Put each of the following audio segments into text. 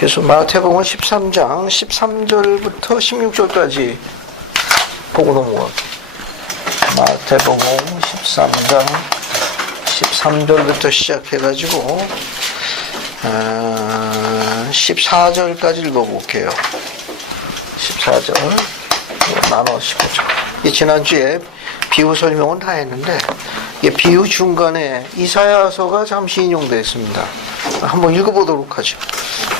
그래서 마태복음 13장 13절부터 16절까지 보고 넘어갈게요. 마태복음 13장 13절부터 시작해가지고 14절까지 읽어볼게요. 14절 나눠 15절. 지난주에 비유 설명은 다 했는데 비유 중간에 이사야서가 잠시 인용되었습니다. 한번 읽어보도록 하죠.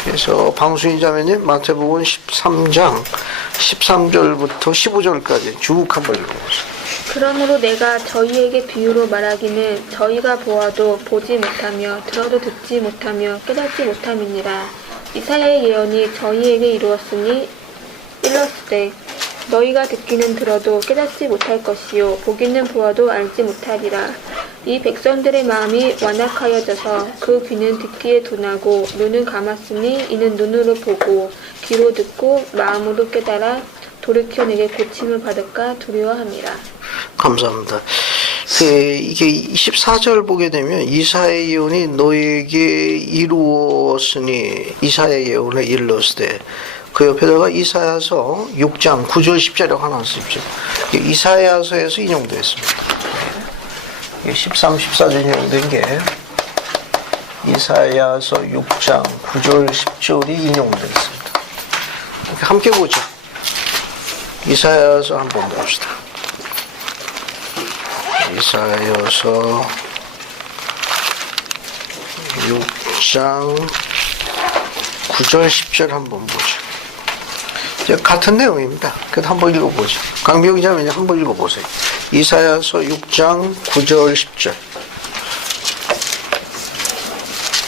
그래서 방수인 자매님 마태복음 13장 13절부터 15절까지 쭉 한번 읽어보세요. 그러므로 내가 저희에게 비유로 말하기는 저희가 보아도 보지 못하며 들어도 듣지 못하며 깨닫지 못함이니라. 이사야의 예언이 저희에게 이루었으니 일렀으되 너희가 듣기는 들어도 깨닫지 못할 것이요 보기는 보아도 알지 못하리라. 이 백성들의 마음이 완악하여져서 그 귀는 듣기에 둔하고 눈은 감았으니 이는 눈으로 보고 귀로 듣고 마음으로 깨달아 돌이켜 내게 고침을 받을까 두려워함이라. 감사합니다. 이게 24절 보게 되면 이사야의 예언이 너에게 이루었으니 이사야의 예언을 일렀으되 그 옆에다가 이사야서 6장 9절 10절이라고 하나 쓰십시오. 이사야서에서 인용되었습니다. 13, 14절 인용된 게 이사야서 6장 9절 10절이 인용되었습니다. 함께 보죠. 이사야서 한번 봅시다. 이사야서 6장 9절 10절 한번 보죠. 같은 내용입니다. 그래도 한번 읽어보죠. 강병 자매 한번 읽어보세요. 이사야서 6장 9절 10절.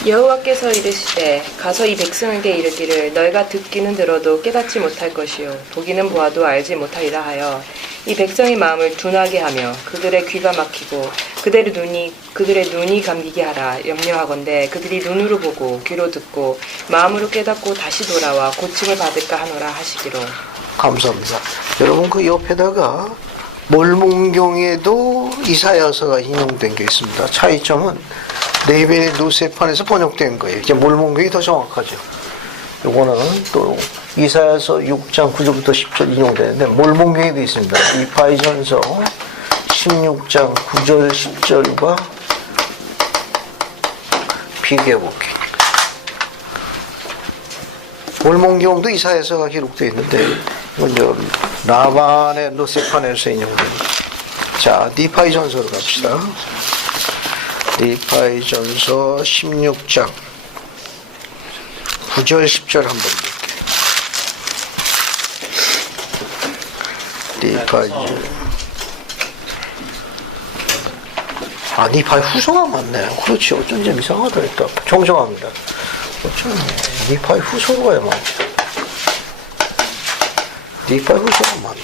여호와께서 이르시되 가서 이 백성에게 이르기를 너희가 듣기는 들어도 깨닫지 못할 것이요 보기는 보아도 알지 못하리라 하여 이 백성의 마음을 둔하게 하며 그들의 귀가 막히고 그들의 눈이 감기게 하라. 염려하건대 그들이 눈으로 보고 귀로 듣고 마음으로 깨닫고 다시 돌아와 고침을 받을까 하노라 하시기로. 감사합니다. 여러분 그 옆에다가 몰문경에도 이사야서가 인용된 게 있습니다. 차이점은 네벤의 노세판에서 번역된 거예요. 이제 몰문경이 더 정확하죠. 요거는 또 이사야서 6장 9절부터 10절 인용되는데 몰문경에도 있습니다. 이파이전서 16장 9절 10절과 비교해 볼게요. 몰문경도 이사야서가 기록되어 있는데 먼저 라반의 노세판에서 인용됩니다. 자, 니파이전서로 갑시다. 니파이전서 16장 9절 10절 한번 볼게요. 니파이 후서가 맞네. 그렇지. 어쩐지 이상하다 했다. 정정합니다. 어쩐지 니파이 후서로 가야 맞네. 니파이 후서가 맞네.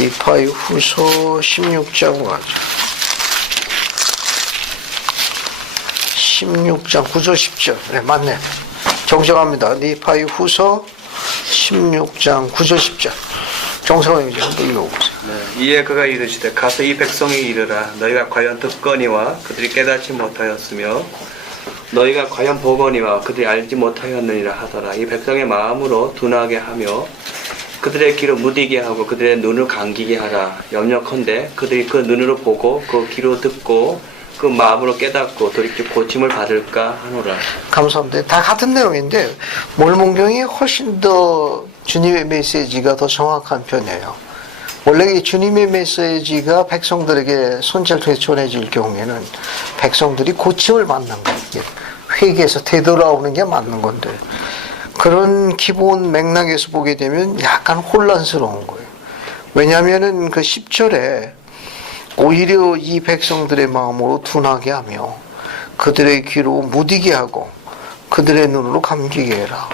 니파이 후서 16장 맞아. 16장 9절 10절. 네, 맞네. 정정합니다. 니파이 후서 16장 9절 10절. 정성을 이제 한번 읽어보세요. 네, 이에 그가 이르시되 가서 이 백성이 이르라 너희가 과연 듣거니와 그들이 깨닫지 못하였으며 너희가 과연 보거니와 그들이 알지 못하였느니라 하더라. 이 백성의 마음으로 둔하게 하며 그들의 귀로 무디게 하고 그들의 눈을 감기게 하라. 염려컨대 그들이 그 눈으로 보고 그 귀로 듣고 그 마음으로 깨닫고 돌이켜 고침을 받을까 하노라. 감사합니다. 다 같은 내용인데 몰문경이 훨씬 더 주님의 메시지가 더 정확한 편이에요. 원래 이 주님의 메시지가 백성들에게 손자를 통해 전해질 경우에는 백성들이 고침을 받는 거예요. 회개에서 되돌아오는 게 맞는 건데 그런 기본 맥락에서 보게 되면 약간 혼란스러운 거예요. 왜냐하면은 그 10절에 오히려 이 백성들의 마음으로 둔하게 하며 그들의 귀로 무디게 하고 그들의 눈으로 감기게 해라.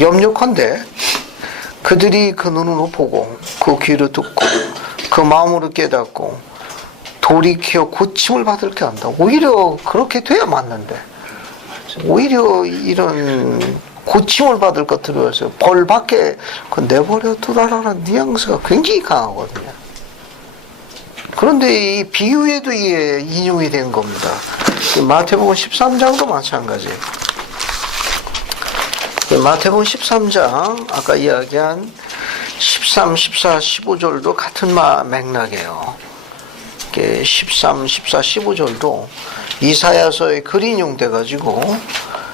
염려컨대 그들이 그 눈으로 보고 그 귀로 듣고 그 마음으로 깨닫고 돌이켜 고침을 받을게 한다. 오히려 그렇게 돼야 맞는데 오히려 이런 고침을 받을 것 들어서 벌밖에 내버려 두라라는 뉘앙스가 굉장히 강하거든요. 그런데 이 비유에도 이게 인용이 된 겁니다. 마태복음 13장도 마찬가지예요. 마태복음 13장 아까 이야기한 13, 14, 15절도 같은 맥락이에요. 13, 14, 15절도 이사야서의 글이 인용돼 가지고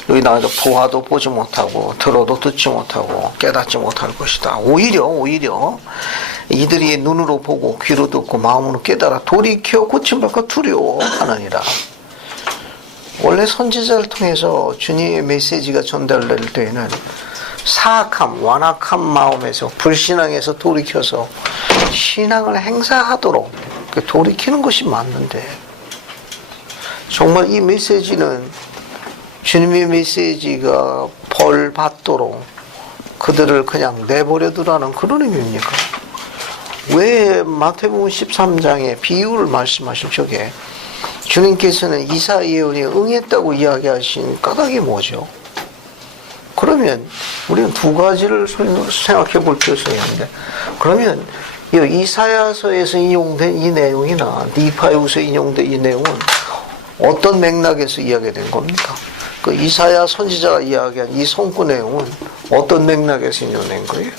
여기 나와서 보아도 보지 못하고 들어도 듣지 못하고 깨닫지 못할 것이다. 오히려 이들이 눈으로 보고 귀로 듣고 마음으로 깨달아 돌이켜 고침받고 두려워하느니라. 원래 선지자를 통해서 주님의 메시지가 전달될 때에는 사악함, 완악한 마음에서 불신앙에서 돌이켜서 신앙을 행사하도록 돌이키는 것이 맞는데, 정말 이 메시지는 주님의 메시지가 벌 받도록 그들을 그냥 내버려 두라는 그런 의미입니까? 왜 마태복음 13장에 비유를 말씀하신 적에 주님께서는 이사 예언에 응했다고 이야기하신 까닭이 뭐죠? 그러면 우리는 두 가지를 생각해 볼 필요성이 있는데, 그러면 이사야서에서 인용된 이 내용이나 니파에후서에 인용된 이 내용은 어떤 맥락에서 이야기된 겁니까? 그 이사야 선지자가 이야기한 이 선구 내용은 어떤 맥락에서 인용된 거예요?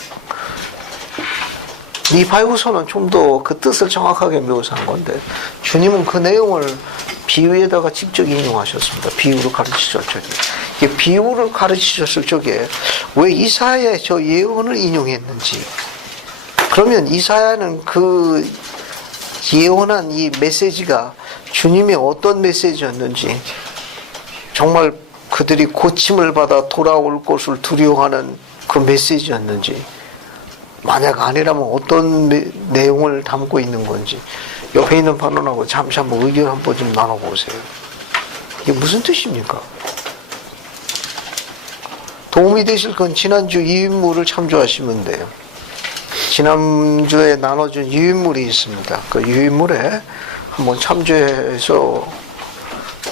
니파에후서는 좀 더 그 뜻을 정확하게 묘사한 건데, 주님은 그 내용을 비유에다가 직접 인용하셨습니다. 비유를 가르치셨을 적에. 비유를 가르치셨을 적에 왜 이사야의 저 예언을 인용했는지, 그러면 이사야는 그 예언한 이 메시지가 주님의 어떤 메시지였는지, 정말 그들이 고침을 받아 돌아올 것을 두려워하는 그 메시지였는지, 만약 아니라면 어떤 내용을 담고 있는 건지 옆에 있는 반론하고 잠시 한번 의견 한번 좀 나눠보세요. 이게 무슨 뜻입니까? 도움이 되실 건 지난주 유인물을 참조하시면 돼요. 지난주에 나눠준 유인물이 있습니다. 그 유인물에 한번 참조해서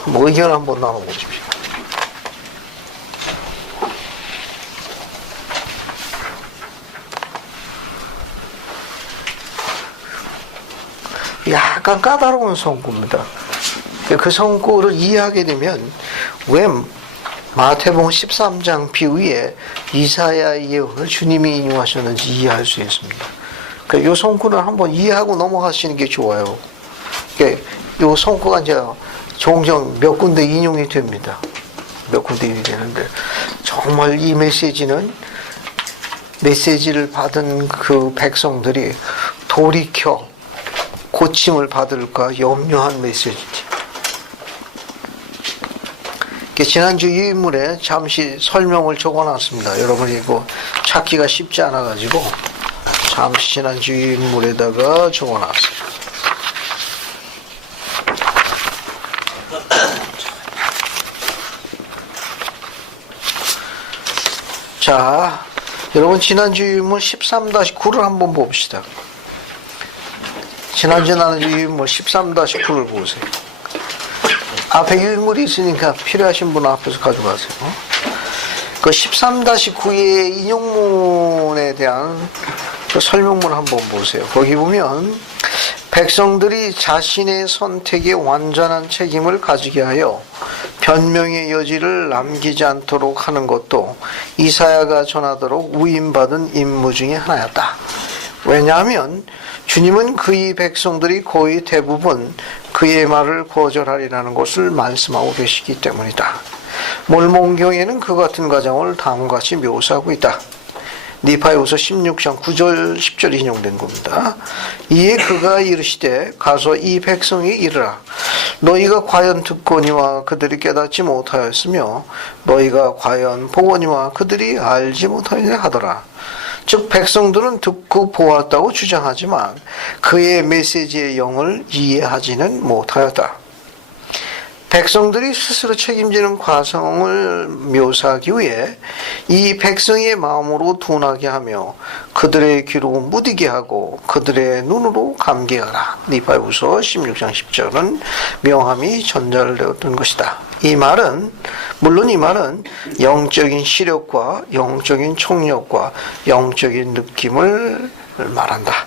한번 의견 한번 나눠보십시오. 약간 까다로운 성구입니다. 그 성구를 이해하게 되면 왜 마태복음 13장 비유에 이사야의 예언을 주님이 인용하셨는지 이해할 수 있습니다. 이 성구를 한번 이해하고 넘어가시는 게 좋아요. 이 성구가 이제 종종 몇 군데 인용이 됩니다. 몇 군데 인용이 되는데, 정말 이 메시지를 받은 그 백성들이 돌이켜 고침을 받을까 염려한 메시지지. 지난주 유인물에 잠시 설명을 적어놨습니다. 여러분 이거 찾기가 쉽지 않아가지고 잠시 지난주 유인물에다가 적어놨어요. 자, 여러분 지난주 유인물 13-9를 한번 봅시다. 지난주 나는 유인물 13-9를 보세요. 앞에 유인물이 있으니까 필요하신 분 앞에서 가져가세요. 그 13-9의 인용문에 대한 그 설명문 한번 보세요. 거기 보면 백성들이 자신의 선택에 완전한 책임을 가지게 하여 변명의 여지를 남기지 않도록 하는 것도 이사야가 전하도록 위임받은 임무 중에 하나였다. 왜냐하면 주님은 그의 백성들이 거의 대부분 그의 말을 거절하리라는 것을 말씀하고 계시기 때문이다. 몰몬경에는 그 같은 과정을 다음과 같이 묘사하고 있다. 니파에후서 16장 9절 10절 인용된 겁니다. 이에 그가 이르시되 가서 이 백성이 이르라. 너희가 과연 듣거니와 그들이 깨닫지 못하였으며 너희가 과연 보거니와 그들이 알지 못하느냐 하더라. 즉 백성들은 듣고 보았다고 주장하지만 그의 메시지의 영을 이해하지는 못하였다. 백성들이 스스로 책임지는 과정을 묘사하기 위해 이 백성의 마음으로 둔하게 하며 그들의 귀로 무디게 하고 그들의 눈으로 감게 하라. 니파에후서 16장 10절은 명함이 전달되었던 것이다. 물론 이 말은 영적인 시력과 영적인 총력과 영적인 느낌을 말한다.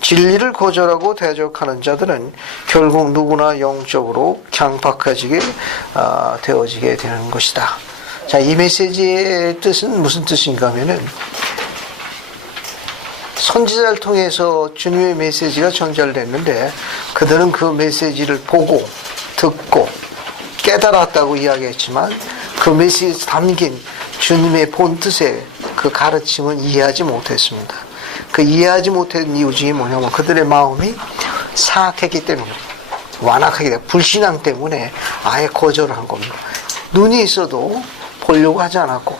진리를 거절하고 대적하는 자들은 결국 누구나 영적으로 강팍해지게 되어지게 되는 것이다. 자, 이 메시지의 뜻은 무슨 뜻인가 하면은 선지자를 통해서 주님의 메시지가 전달됐는데 그들은 그 메시지를 보고 듣고 깨달았다고 이야기했지만 그 메시지에 담긴 주님의 본 뜻의 그 가르침은 이해하지 못했습니다. 그 이해하지 못한 이유 중에 뭐냐면 그들의 마음이 사악했기 때문에, 완악하기 때문에, 불신앙 때문에 아예 거절한 겁니다. 눈이 있어도 보려고 하지 않았고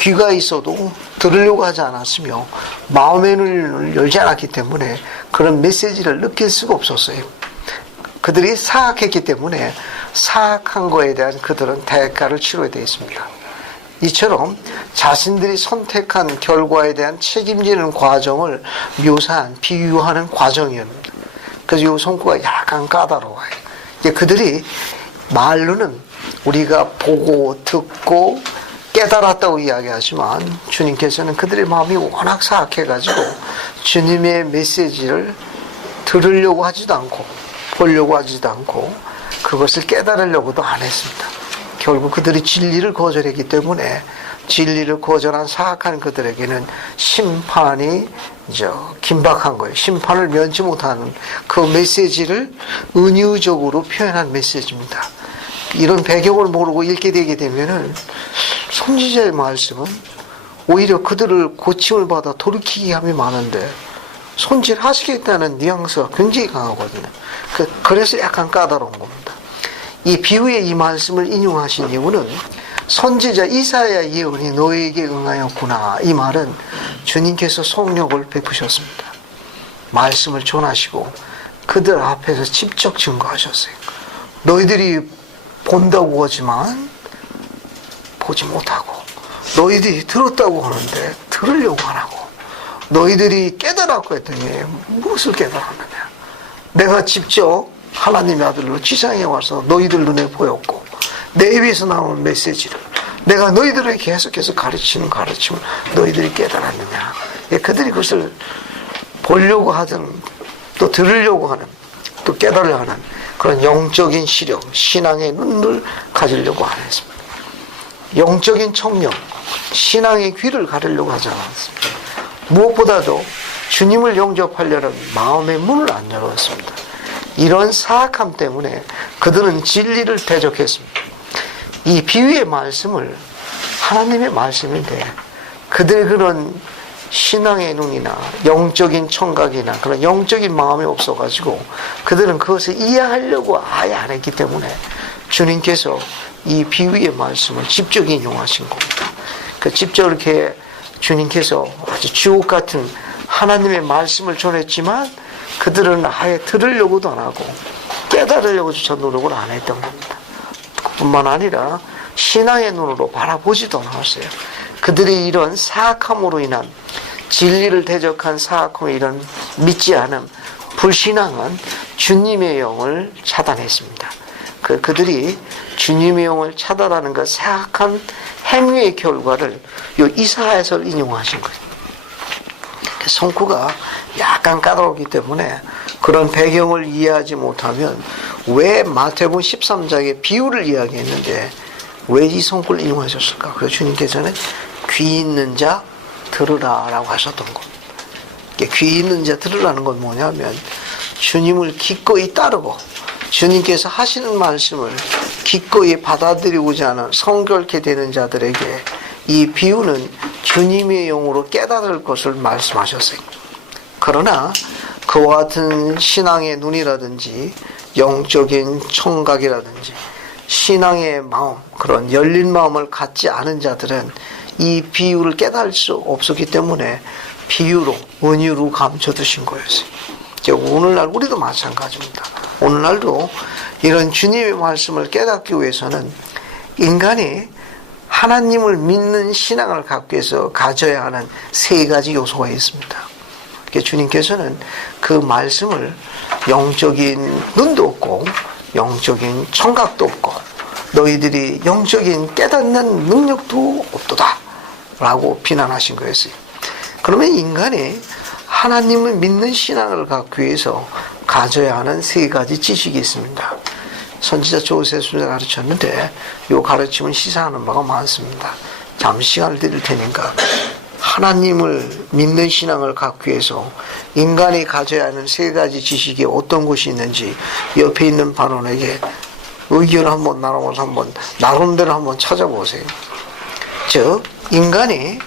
귀가 있어도 들으려고 하지 않았으며 마음의 눈을 열지 않았기 때문에 그런 메시지를 느낄 수가 없었어요. 그들이 사악했기 때문에 사악한 거에 대한 그들은 대가를 치러야 되어 있습니다. 이처럼 자신들이 선택한 결과에 대한 책임지는 과정을 묘사한, 비유하는 과정이었습니다. 그래서 이 성구가 약간 까다로워요. 그들이 말로는 우리가 보고 듣고 깨달았다고 이야기하지만 주님께서는 그들의 마음이 워낙 사악해가지고 주님의 메시지를 들으려고 하지도 않고 보려고 하지도 않고 그것을 깨달으려고도 안 했습니다. 결국 그들이 진리를 거절했기 때문에 진리를 거절한 사악한 그들에게는 심판이 긴박한 거예요. 심판을 면치 못하는 그 메시지를 은유적으로 표현한 메시지입니다. 이런 배경을 모르고 읽게 되게 되면은 선지자의 말씀은 오히려 그들을 고침을 받아 돌이키게 함이 많은데 손질하시겠다는 뉘앙스가 굉장히 강하거든요. 그래서 약간 까다로운 겁니다. 이 비유의 이 말씀을 인용하신 이유는 선지자 이사야 예언이 너에게 응하였구나. 이 말은 주님께서 성령을 베푸셨습니다. 말씀을 전하시고 그들 앞에서 직접 증거하셨어요. 너희들이 본다고 하지만 보지 못하고, 너희들이 들었다고 하는데 들으려고 안 하고, 너희들이 깨달았고 했더니 무엇을 깨달았느냐. 내가 직접 하나님의 아들로 지상에 와서 너희들 눈에 보였고 내 입에서 나오는 메시지를 내가 너희들에게 계속해서 가르치는 가르침을 너희들이 깨달았느냐. 그들이 그것을 보려고 하든 또 들으려고 하는, 또 깨달으려 하는 그런 영적인 시력, 신앙의 눈을 가지려고 안 했습니다. 영적인 청력, 신앙의 귀를 가리려고 하지 않았습니다. 무엇보다도 주님을 영접하려는 마음의 문을 안 열었습니다. 이런 사악함 때문에 그들은 진리를 대적했습니다. 이 비유의 말씀을 하나님의 말씀인데 그들의 그런 신앙의 눈이나 영적인 청각이나 그런 영적인 마음이 없어가지고 그들은 그것을 이해하려고 아예 안 했기 때문에 주님께서 이 비유의 말씀을 직접 인용하신 겁니다. 직접 이렇게 주님께서 아주 주옥 같은 하나님의 말씀을 전했지만 그들은 아예 들으려고도 안 하고 깨달으려고조차 노력을 안 했던 겁니다. 그뿐만 아니라 신앙의 눈으로 바라보지도 않았어요. 그들이 이런 사악함으로 인한, 진리를 대적한 사악함으로 이런 믿지 않음, 불신앙은 주님의 영을 차단했습니다. 그들이 주님의 영을 차단하는 그 사악한 행위의 결과를 이 이사야서를 인용하신 거예요. 성구가 약간 까다롭기 때문에 그런 배경을 이해하지 못하면 왜 마태복음 13장의 비유를 이야기했는데 왜 이 성구를 인용하셨을까? 그래서 주님께서는 귀 있는 자 들으라 라고 하셨던 겁니다. 귀 있는 자 들으라는 건 뭐냐면 주님을 기꺼이 따르고 주님께서 하시는 말씀을 기꺼이 받아들이고자 하는 성결케 되는 자들에게 이 비유는 주님의 영으로 깨달을 것을 말씀하셨어요. 그러나 그와 같은 신앙의 눈이라든지 영적인 청각이라든지 신앙의 마음, 그런 열린 마음을 갖지 않은 자들은 이 비유를 깨달을 수 없었기 때문에 비유로, 은유로 감춰두신 거였어요. 오늘날 우리도 마찬가지입니다. 오늘날도 이런 주님의 말씀을 깨닫기 위해서는 인간이 하나님을 믿는 신앙을 갖기 위해서 가져야 하는 세 가지 요소가 있습니다. 주님께서는 그 말씀을 영적인 눈도 없고 영적인 청각도 없고 너희들이 영적인 깨닫는 능력도 없도다 라고 비난하신 거였어요. 그러면 인간이 하나님을 믿는 신앙을 갖기 위해서 가져야 하는 세 가지 지식이 있습니다. 선지자 조세스가 가르쳤는데 이 가르침은 시사하는 바가 많습니다. 잠시 시간을 드릴 테니까 하나님을 믿는 신앙을 갖기 위해서 인간이 가져야 하는 세 가지 지식이 어떤 것이 있는지 옆에 있는 반원에게 의견을 한번 나눠서 한번 나름대로 한번 찾아보세요. 즉 인간이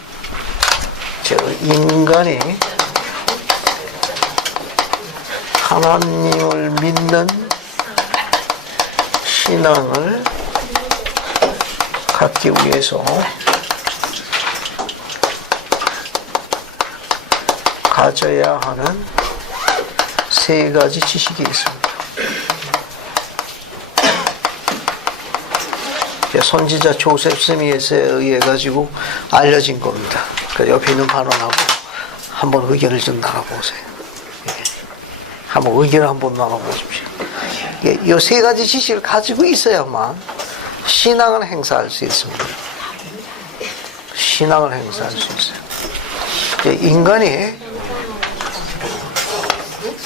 하나님을 믿는 신앙을 갖기 위해서 가져야 하는 세 가지 지식이 있습니다. 선지자 조셉 스미스에 의해 가지고 알려진 겁니다. 그러니까 옆에 있는 반원하고 한번 의견을 좀 나눠보세요. 한번 의견을 한번 나눠보십시오. 이 세 가지 지식을 가지고 있어야만 신앙을 행사할 수 있습니다. 신앙을 행사할 수 있어요. 인간이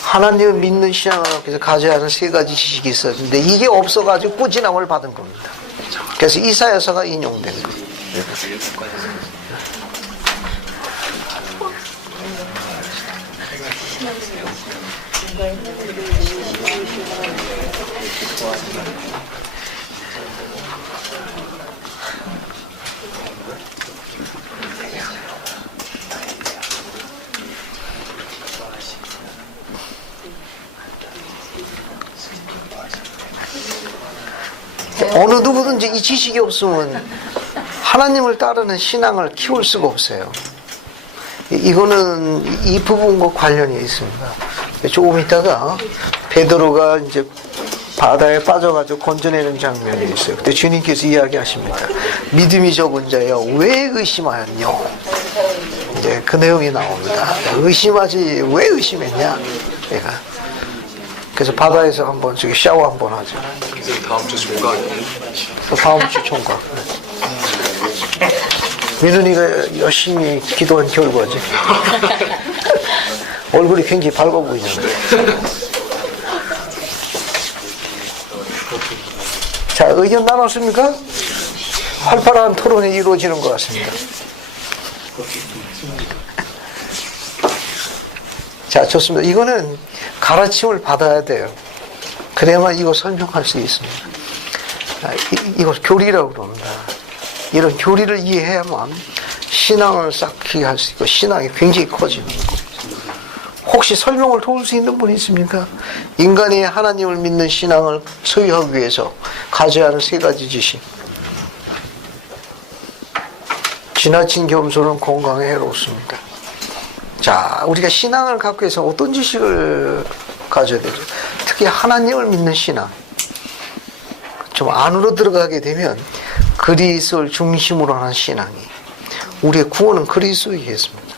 하나님을 믿는 신앙을 가져야 하는 세 가지 지식이 있었는데 이게 없어가지고 꾸지람을 받은 겁니다. 그래서 이사야서가 인용된 거예요. 어느 누구든지 이 지식이 없으면 하나님을 따르는 신앙을 키울 수가 없어요. 이거는 이 부분과 관련이 있습니다. 조금 있다가 베드로가 이제 바다에 빠져가지고 건져내는 장면이 있어요. 그때 주님께서 이야기하십니다. 믿음이 적은 자여 왜 의심하였뇨? 이제 그 내용이 나옵니다. 의심하지 왜 의심했냐? 얘가. 그래서 바다에서 한번 저기 샤워 한번 하죠. 다음 주 종강이에요? 다음 주 총각. 민훈이가 열심히 기도한 결과지. 얼굴이 굉장히 밝아 보이잖아요. 자, 의견 나눴습니까? 활발한 토론이 이루어지는 것 같습니다. 자, 좋습니다. 이거는 가르침을 받아야 돼요. 그래야만 이거 설명할 수 있습니다. 이걸 교리라고 그럽니다. 이런 교리를 이해해야만 신앙을 쌓게 할 수 있고 신앙이 굉장히 커지는 거예요. 혹시 설명을 도울 수 있는 분이 있습니까? 인간이 하나님을 믿는 신앙을 소유하기 위해서 가져야 하는 세 가지 지식. 지나친 겸손은 건강에 해롭습니다. 자, 우리가 신앙을 갖기 위해서 어떤 지식을 가져야 되죠? 특히 하나님을 믿는 신앙. 좀 안으로 들어가게 되면 그리스도를 중심으로 하는 신앙이, 우리의 구원은 그리스도에 있습니다.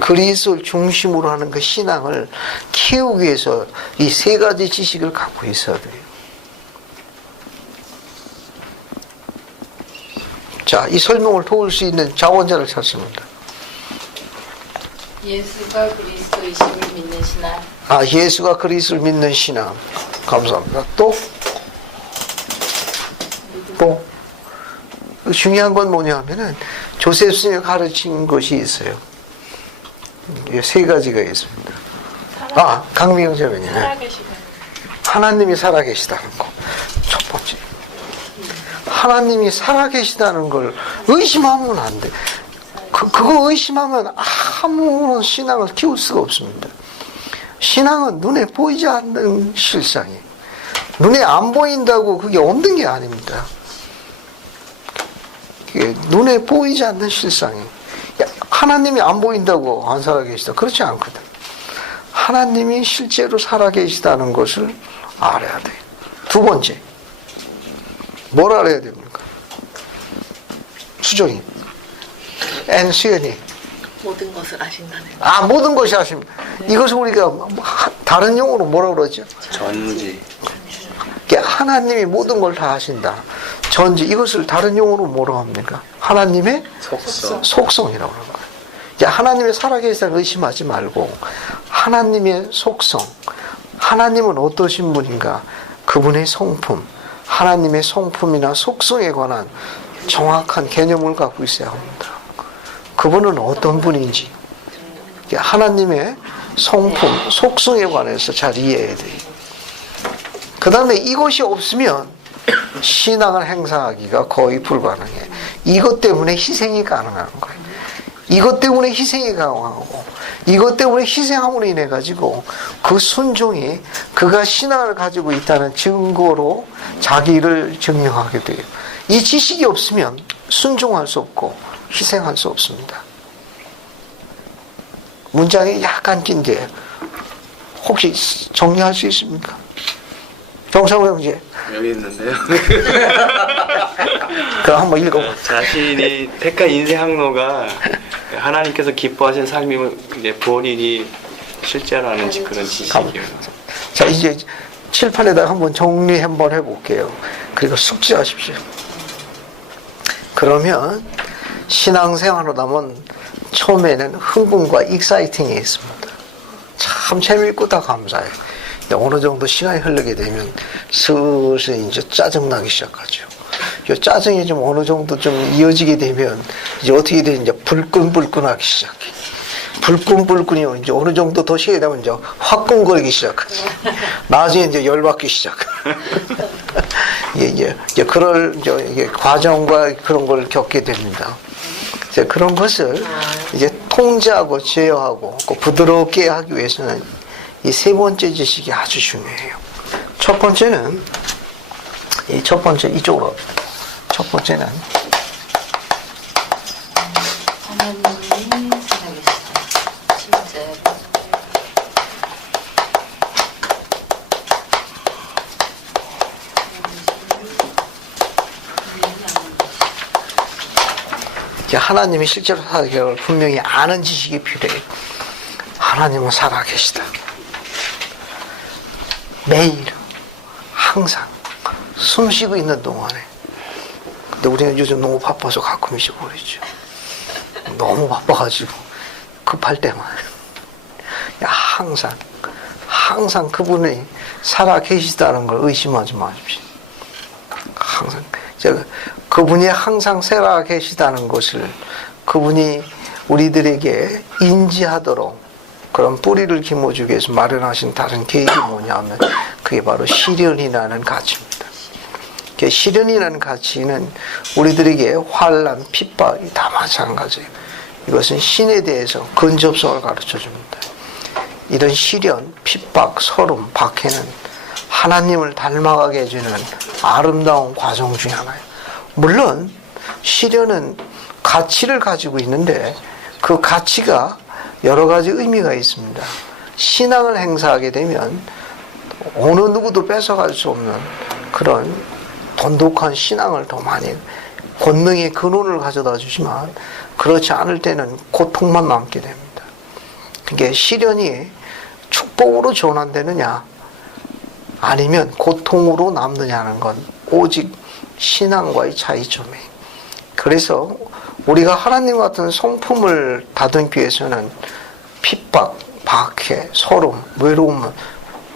그리스도를 중심으로 하는 그 신앙을 키우기 위해서 이 세 가지 지식을 갖고 있어야 돼요. 자, 이 설명을 도울 수 있는 자원자를 찾습니다. 예수가 그리스도이심을 믿는 신앙. 예수가 그리스도를 믿는 신앙. 감사합니다. 또 중요한 건 뭐냐 하면은 조셉 스님이 가르친 것이 있어요. 세 가지가 있습니다. 강미영 자매님. 하나님이 살아계시다는 거. 첫 번째. 하나님이 살아계시다는 걸 의심하면 안 돼. 그거 의심하면 아무런 신앙을 키울 수가 없습니다. 신앙은 눈에 보이지 않는 실상이에요. 눈에 안 보인다고 그게 없는 게 아닙니다. 그게 눈에 보이지 않는 실상이에요. 하나님이 안 보인다고 안 살아계시다. 그렇지 않거든. 하나님이 실제로 살아계시다는 것을 알아야 돼요. 두 번째. 뭘 알아야 됩니까? 수정이. 수연이. 모든 것을 아신다는. 모든 것이 아십니다. 이것을 우리가 다른 용어로 뭐라고 그러죠? 전지. 하나님이 모든 걸 다 아신다. 전지. 이것을 다른 용어로 뭐라고 합니까? 하나님의 속성이라고 하는 거예요. 하나님의 살아계시다는 의심하지 말고 하나님의 속성, 하나님은 어떠신 분인가, 그분의 성품, 하나님의 성품이나 속성에 관한 정확한 개념을 갖고 있어야 합니다. 그분은 어떤 분인지, 하나님의 성품, 속성에 관해서 잘 이해해야 돼요. 그 다음에 이것이 없으면 신앙을 행사하기가 거의 불가능해. 이것 때문에 희생이 가능한 거예요. 이것 때문에 희생이 가능하고, 이것 때문에 희생함으로 인해 가지고 그 순종이 그가 신앙을 가지고 있다는 증거로 자기를 증명하게 돼요. 이 지식이 없으면 순종할 수 없고 희생할 수 없습니다. 문장이 약간 긴데 혹시 정리할 수 있습니까? 정상호 형제. 여기 있는데요. 그럼 한번 읽어. 자신이 택한 인생 항로가 하나님께서 기뻐하신 삶이면 이제 본인이 실제라는 그런 지식이에요. 자, 이제 칠판에다가 한번 정리 한번 해볼게요. 그리고 숙지하십시오. 그러면 신앙생활로 나면 처음에는 흥분과 익사이팅이 있습니다. 참 재미있고 다 감사해요. 어느 정도 시간이 흐르게 되면 슬슬 이제 짜증나기 시작하죠. 이 짜증이 좀 어느 정도 좀 이어지게 되면 이제 어떻게 돼? 이제 불끈불끈하기 시작해. 불끈불끈이 이제 어느 정도 더 시간이 되면 이제 화끈거리기 시작하지. 나중에 이제 열받기 시작. 이제 그럴 이제 과정과 그런 걸 겪게 됩니다. 이제 그런 것을 이제 통제하고 제어하고 부드럽게 하기 위해서는 이 세 번째 지식이 아주 중요해요. 첫 번째는 첫 번째 이쪽으로. 첫 번째는 하나님이 살아계시다. 진짜로. 하나님이 실제로 살아계신 걸 분명히 아는 지식이 필요해요. 하나님은 살아계시다. 매일 항상 숨쉬고 있는 동안에. 근데 우리는 요즘 너무 바빠서 가끔 잊어버리죠. 너무 바빠가지고 급할 때만. 항상 그분이 살아계시다는 걸 의심하지 마십시오. 항상 그분이 항상 살아계시다는 것을 그분이 우리들에게 인지하도록 그런 뿌리를 심어주기 위해서 마련하신 다른 계획이 뭐냐면 그게 바로 시련이라는 가치입니다. 시련이라는 가치는 우리들에게 환난, 핍박이 다 마찬가지예요. 이것은 신에 대해서 근접성을 가르쳐 줍니다. 이런 시련, 핍박, 서름, 박해는 하나님을 닮아가게 해주는 아름다운 과정 중에 하나예요. 물론 시련은 가치를 가지고 있는데 그 가치가 여러 가지 의미가 있습니다. 신앙을 행사하게 되면 어느 누구도 뺏어갈 수 없는 그런 돈독한 신앙을 더 많이 권능의 근원을 가져다 주지만 그렇지 않을 때는 고통만 남게 됩니다. 그게 시련이 축복으로 전환되느냐 아니면 고통으로 남느냐는 건 오직 신앙과의 차이점이에요. 그래서 우리가 하나님 같은 성품을 다듬기 위해서는 핍박, 박해, 서름, 외로움,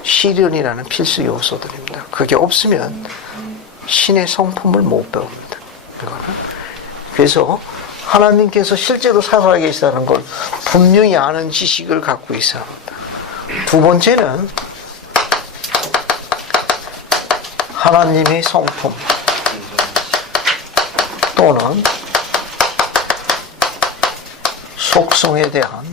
시련이라는 필수 요소들입니다. 그게 없으면 신의 성품을 못 배웁니다. 이거는. 그래서 하나님께서 실제로 살아계시다는 걸 분명히 아는 지식을 갖고 있어야 합니다. 두 번째는 하나님의 성품 또는 속성에 대한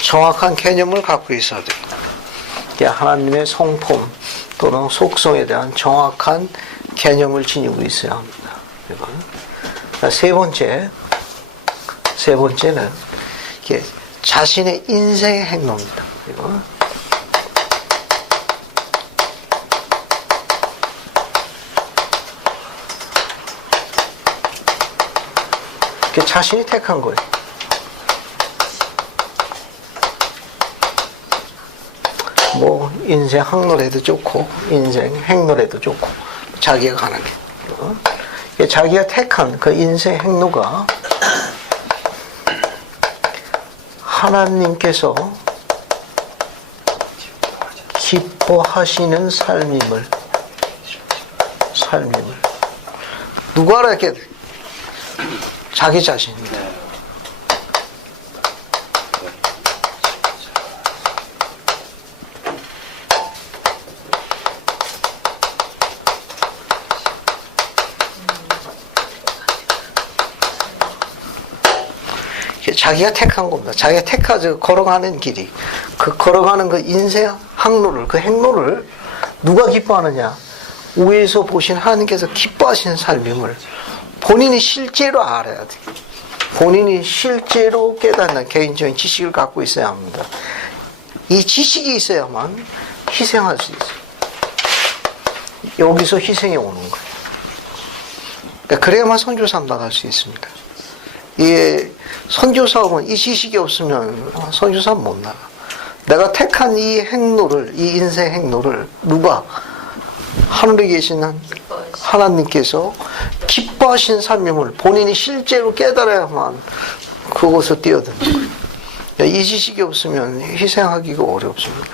정확한 개념을 갖고 있어야 돼요. 하나님의 성품 또는 속성에 대한 정확한 개념을 지니고 있어야 합니다. 세 번째는 자신의 인생의 행로입니다. 자신이 택한 거예요. 뭐 인생 항로래도 좋고 인생 행로래도 좋고 자기가 가는 게 자기가 택한 그 인생 행로가 하나님께서 기뻐하시는 삶임을. 누가 알아야 깨달아? 자기 자신입니다. 자기가 택한 겁니다. 자기가 택하죠. 걸어가는 길이. 그 걸어가는 그 인생 항로를, 그 행로를 누가 기뻐하느냐? 위에서 보신 하나님께서 기뻐하시는 삶임을 본인이 실제로 알아야 돼요. 본인이 실제로 깨닫는 개인적인 지식을 갖고 있어야 합니다. 이 지식이 있어야만 희생할 수 있어요. 여기서 희생이 오는 거예요. 그러니까 그래야만 선교사업 나갈 수 있습니다. 이 선교사업은 이 지식이 없으면 선교사업 못 나가. 내가 택한 이 행로를, 이 인생 행로를 누가? 하늘에 계시는 하나님께서 기뻐하신 삶임을 본인이 실제로 깨달아야만 그곳을 뛰어듭니다. 이 지식이 없으면 희생하기가 어렵습니다.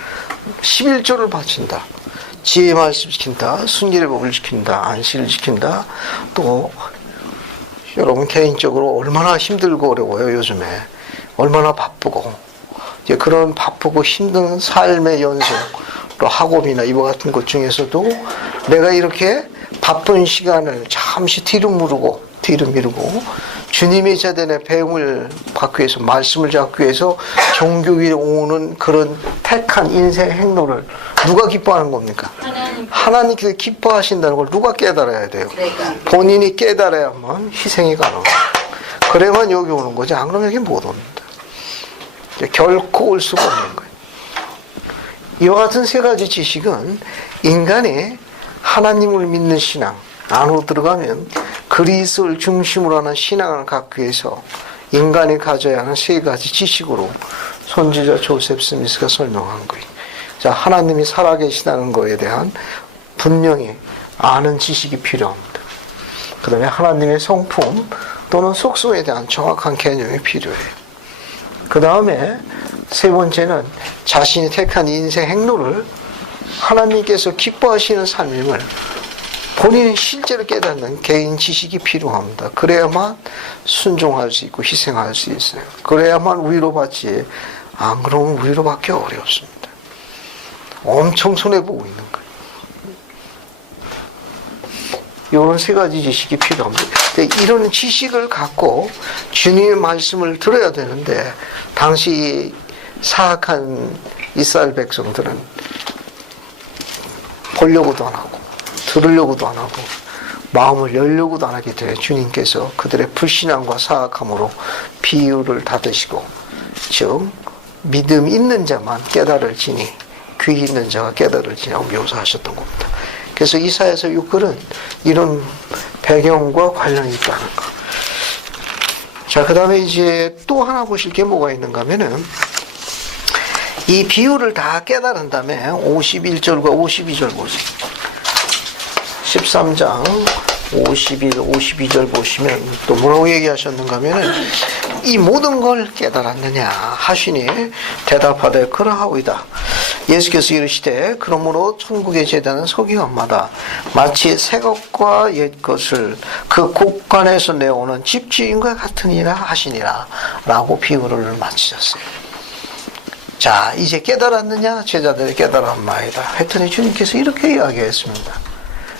11조를 바친다. 지혜 말씀 지킨다. 순결의 법을 지킨다. 안식을 지킨다. 또 여러분 개인적으로 얼마나 힘들고 어려워요. 요즘에 얼마나 바쁘고 이제 그런 바쁘고 힘든 삶의 연속 학업이나 이와 같은 것 중에서도 내가 이렇게 바쁜 시간을 잠시 뒤로 미루고 주님의 제단의 배움을 받기 위해서 말씀을 잡기 위해서 종교에 오는 그런 택한 인생 행로를 누가 기뻐하는 겁니까? 하나님께서 기뻐하신다는 걸 누가 깨달아야 돼요? 본인이 깨달아야만 희생이 가능해요. 그래야만 여기 오는 거지. 안 그러면 여기 못 옵니다. 결코 올 수가 없는 거예요. 이와 같은 세 가지 지식은 인간의 하나님을 믿는 신앙 안으로 들어가면 그리스도를 중심으로 하는 신앙을 갖기 위해서 인간이 가져야 하는 세 가지 지식으로 선지자 조셉 스미스가 설명한 거예요. 자, 하나님이 살아계시다는 것에 대한 분명히 아는 지식이 필요합니다. 그 다음에 하나님의 성품 또는 속성에 대한 정확한 개념이 필요해요. 그 다음에 세 번째는 자신이 택한 인생 행로를 하나님께서 기뻐하시는 삶임을 본인이 실제로 깨닫는 개인 지식이 필요합니다. 그래야만 순종할 수 있고 희생할 수 있어요. 그래야만 위로받지, 안 그러면 위로받기 어렵습니다. 엄청 손해보고 있는 거예요. 이런 세 가지 지식이 필요합니다. 이런 지식을 갖고 주님의 말씀을 들어야 되는데 당시 사악한 이스라엘 백성들은 보려고도 안 하고 들으려고도 안 하고 마음을 열려고도 안 하게 돼요. 주님께서 그들의 불신앙과 사악함으로 비유를 닫으시고 즉 믿음 있는 자만 깨달을지니 귀 있는 자가 깨달을지라고 묘사하셨던 겁니다. 그래서 이사야서 6글은 이런 배경과 관련이 있다는 거. 자, 그 다음에 이제 또 하나 보실 게 뭐가 있는가 하면은 이 비유를 다 깨달은 다음에 51절과 52절 보세요. 13장 51, 52절 보시면 또 뭐라고 얘기하셨는가 하면은 이 모든 걸 깨달았느냐 하시니 대답하되 그러하오이다. 예수께서 이르시되 그러므로 천국의 제단은 서기관마다 마치 새 것과 옛 것을 그 곳간에서 내오는 집주인과 같으니라 하시니라 라고 비유를 마치셨어요. 자, 이제 깨달았느냐? 제자들이 깨달았나이다 했더니 주님께서 이렇게 이야기했습니다.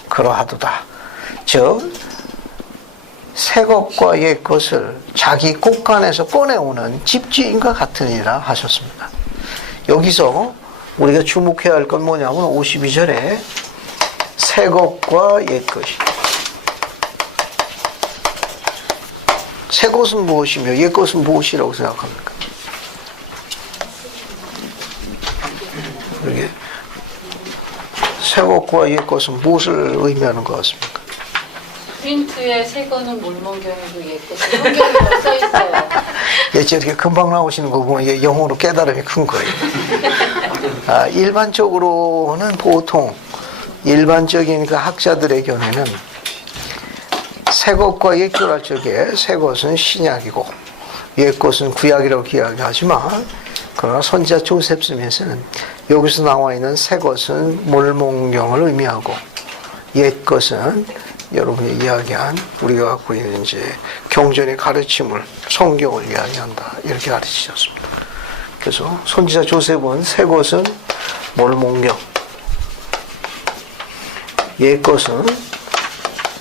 그러하도다. 즉 새 것과 옛 것을 자기 곳간에서 꺼내오는 집주인과 같으니라 하셨습니다. 여기서 우리가 주목해야 할 건 뭐냐면 52절에 새 것과 옛 것이. 새 것은 무엇이며 옛 것은 무엇이라고 생각합니까? 이게 새 것과 옛 것은 무엇을 의미하는 것 같습니까? 프린트에 새 거는 몰몬경이고 옛 것은 성경이라고 써있어요. 예, 저렇게 금방 나오시는 거 보면 이게 영어로 깨달음이 큰 거예요. 일반적으로는 보통 일반적인 그 학자들의 견해는 새 것과 옛 것 할 적에 새 것은 신약이고 옛 것은 구약이라고 이야기하지만 그러나 선지자 조셉 스미스는 여기서 나와 있는 새 것은 몰몬경을 의미하고 옛 것은 여러분이 이야기한 우리가 갖고 있는 이제 경전의 가르침을 성경을 이야기한다 이렇게 가르치셨습니다. 그래서 선지자 조셉은 새 것은 몰몬경, 옛 것은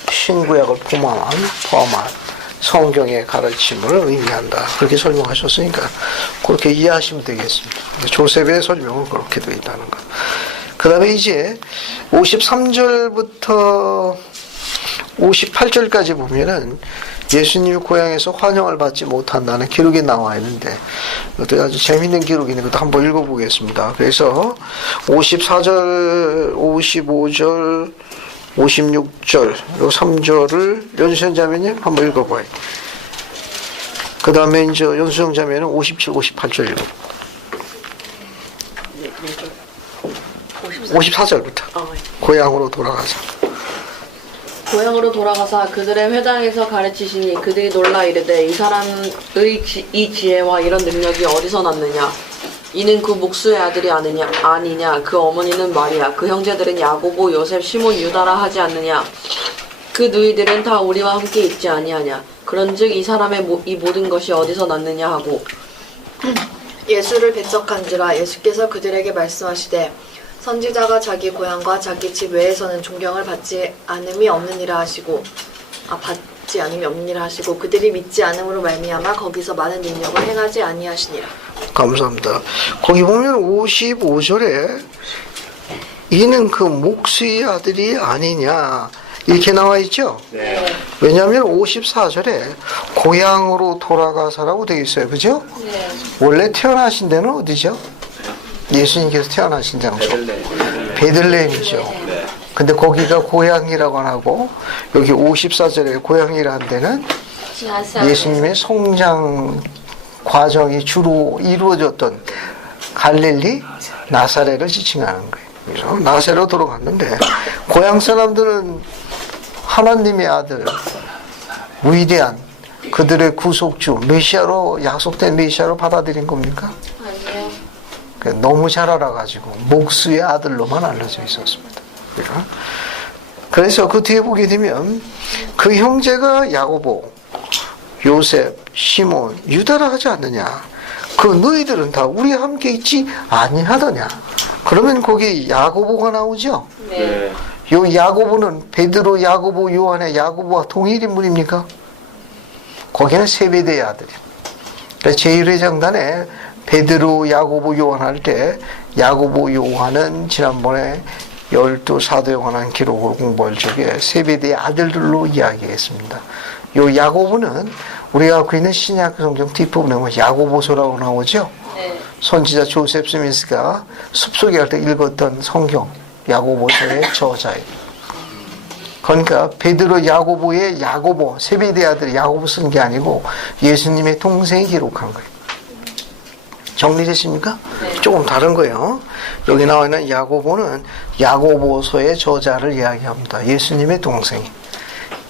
신구약을 포함한 성경의 가르침을 의미한다. 그렇게 설명하셨으니까 그렇게 이해하시면 되겠습니다. 조셉의 설명은 그렇게 되어 있다는 것. 그 다음에 이제 53절부터 58절까지 보면은 예수님이 고향에서 환영을 받지 못한다는 기록이 나와 있는데 이것도 아주 재미있는 기록인데 그것도 한번 읽어보겠습니다. 그래서 54절, 55절, 56절, 요 3절을 연수형 자매님 한번 읽어봐요. 그 다음에 이제 연수형 자매는 57, 58절 읽어. 54절부터 고향으로 돌아가서. 고향으로 돌아가사 그들의 회당에서 가르치시니 그들이 놀라 이르되 이 사람의 이 지혜와 이런 능력이 어디서 났느냐 이는 그 목수의 아들이 아니냐 그 어머니는 마리아 그 형제들은 야고보 요셉 시몬 유다라 하지 않느냐 그 누이들은 다 우리와 함께 있지 아니하냐 그런즉 이 사람의 이 모든 것이 어디서 났느냐 하고 예수를 배척한지라 예수께서 그들에게 말씀하시되 선지자가 자기 고향과 자기 집 외에서는 존경을 받지 않음이 없느니라 하시고 그들이 믿지 않음으로 말미암아 거기서 많은 능력을 행하지 아니하시니라. 감사합니다. 거기 보면 55절에 이는 그 목수의 아들이 아니냐 이렇게 나와 있죠. 네. 왜냐하면 54절에 고향으로 돌아가서라고 되어 있어요. 그죠? 네. 원래 태어나신 데는 어디죠? 예수님께서 태어나신 장소 베들레헴이죠. 근데 거기가 고향이라고 안 하고 여기 54절에 고향이라는 데는 예수님의 성장 과정이 주로 이루어졌던 갈릴리 나사렛을 지칭하는 거예요. 그래서 나사렛으로 돌아갔는데 고향 사람들은 하나님의 아들 위대한 그들의 구속주 메시아로 약속된 메시아로 받아들인 겁니까? 아니요. 너무 잘 알아가지고 목수의 아들로만 알려져 있었습니다. 그래서 그 뒤에 보게 되면 그 형제가 야고보, 요셉, 시몬, 유다라 하지 않느냐. 그 너희들은 다 우리와 함께 있지 아니하더냐. 그러면 거기 야고보가 나오죠. 네. 요 야고보는 베드로, 야고보, 요한의 야고보와 동일 인물입니까? 거기는 세베대의 아들이에요. 제1회장단에 베드로, 야고보, 요한 할 때 야고보, 요한은 지난번에 12사도에 관한 기록을 공부할 적에 세베대의 아들들로 이야기했습니다. 요 야고보는 우리가 갖고 있는 신약 성경 뒷부분에 보면 야고보서라고 나오죠. 네. 선지자 조셉 스미스가 숲속에 갈 때 읽었던 성경 야고보서의 저자예요. 그러니까 베드로, 야고보의 야고보, 세베대의 아들 야고보 쓴 게 아니고 예수님의 동생이 기록한 거예요. 정리되십니까? 네. 조금 다른 거예요. 여기 나와 있는 야고보는 야고보서의 저자를 이야기합니다. 예수님의 동생.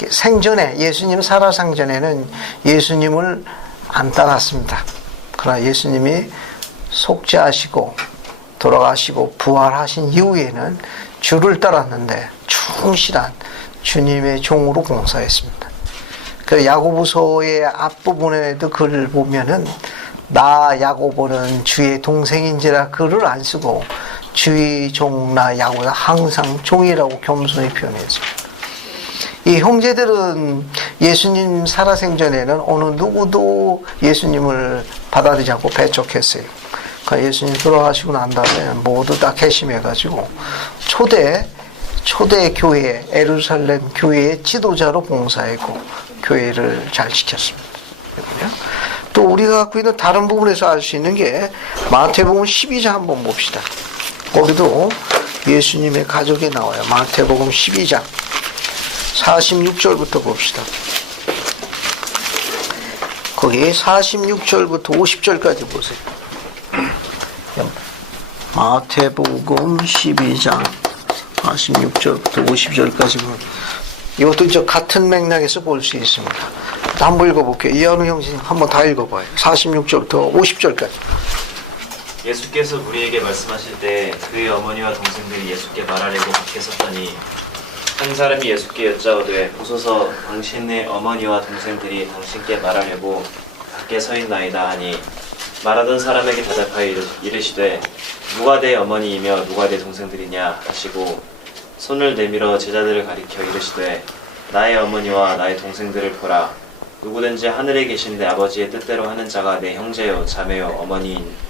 생전에 예수님 살아상 전에는 예수님을 안 따랐습니다. 그러나 예수님이 속죄하시고 돌아가시고 부활하신 이후에는 주를 따랐는데 충실한 주님의 종으로 봉사했습니다. 그 야고보서의 앞부분에도 글을 보면은 나 야고보는 주의 동생인지라 글을 안 쓰고 주의 종 나 야고보는 항상 종이라고 겸손히 표현했습니다. 이 형제들은 예수님 살아생전에는 어느 누구도 예수님을 받아들이지 않고 배척했어요. 그러니까 예수님 돌아가시고 난 다음에 모두 다 개심해가지고 초대 교회, 예루살렘 교회의 지도자로 봉사했고 교회를 잘 지켰습니다. 또 우리가 갖고 있는 다른 부분에서 알 수 있는 게 마태복음 12장 한번 봅시다. 거기도 예수님의 가족이 나와요. 마태복음 12장 46절부터 봅시다. 거기 46절부터 50절까지 보세요. 마태복음 12장 46절부터 50절까지 보면 이것도 저 같은 맥락에서 볼 수 있습니다. 한번 읽어볼게요. 이한우 형님 한번 다 읽어봐요. 46절부터 50절까지. 예수께서 우리에게 말씀하실 때 그의 어머니와 동생들이 예수께 말하려고 밖에 섰더니 한 사람이 예수께 여짜오되 보소서 당신의 어머니와 동생들이 당신께 말하려고 밖에 서 있나이다 하니 말하던 사람에게 대답하여 이르시되 누가 내 어머니이며 누가 내 동생들이냐 하시고 손을 내밀어 제자들을 가리켜 이르시되 나의 어머니와 나의 동생들을 보라. 누구든지 하늘에 계신 내 아버지의 뜻대로 하는 자가 내 형제요 자매요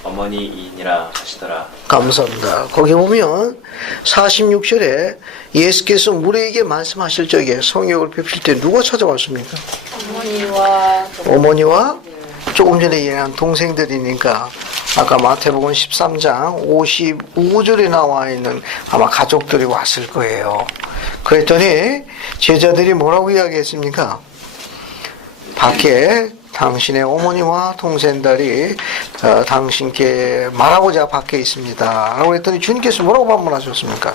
어머니이니라 하시더라. 감사합니다. 거기 보면 46절에 예수께서 우리에게 말씀하실 적에 성역을 펼칠 때 누가 찾아왔습니까? 어머니와 조금 전에 얘기한 동생들이니까 아까 마태복음 13장 55절에 나와 있는 아마 가족들이 왔을 거예요. 그랬더니 제자들이 뭐라고 이야기했습니까? 밖에 당신의 어머니와 동생들이 당신께 말하고자 밖에 있습니다. 라고 했더니 주님께서 뭐라고 반문하셨습니까?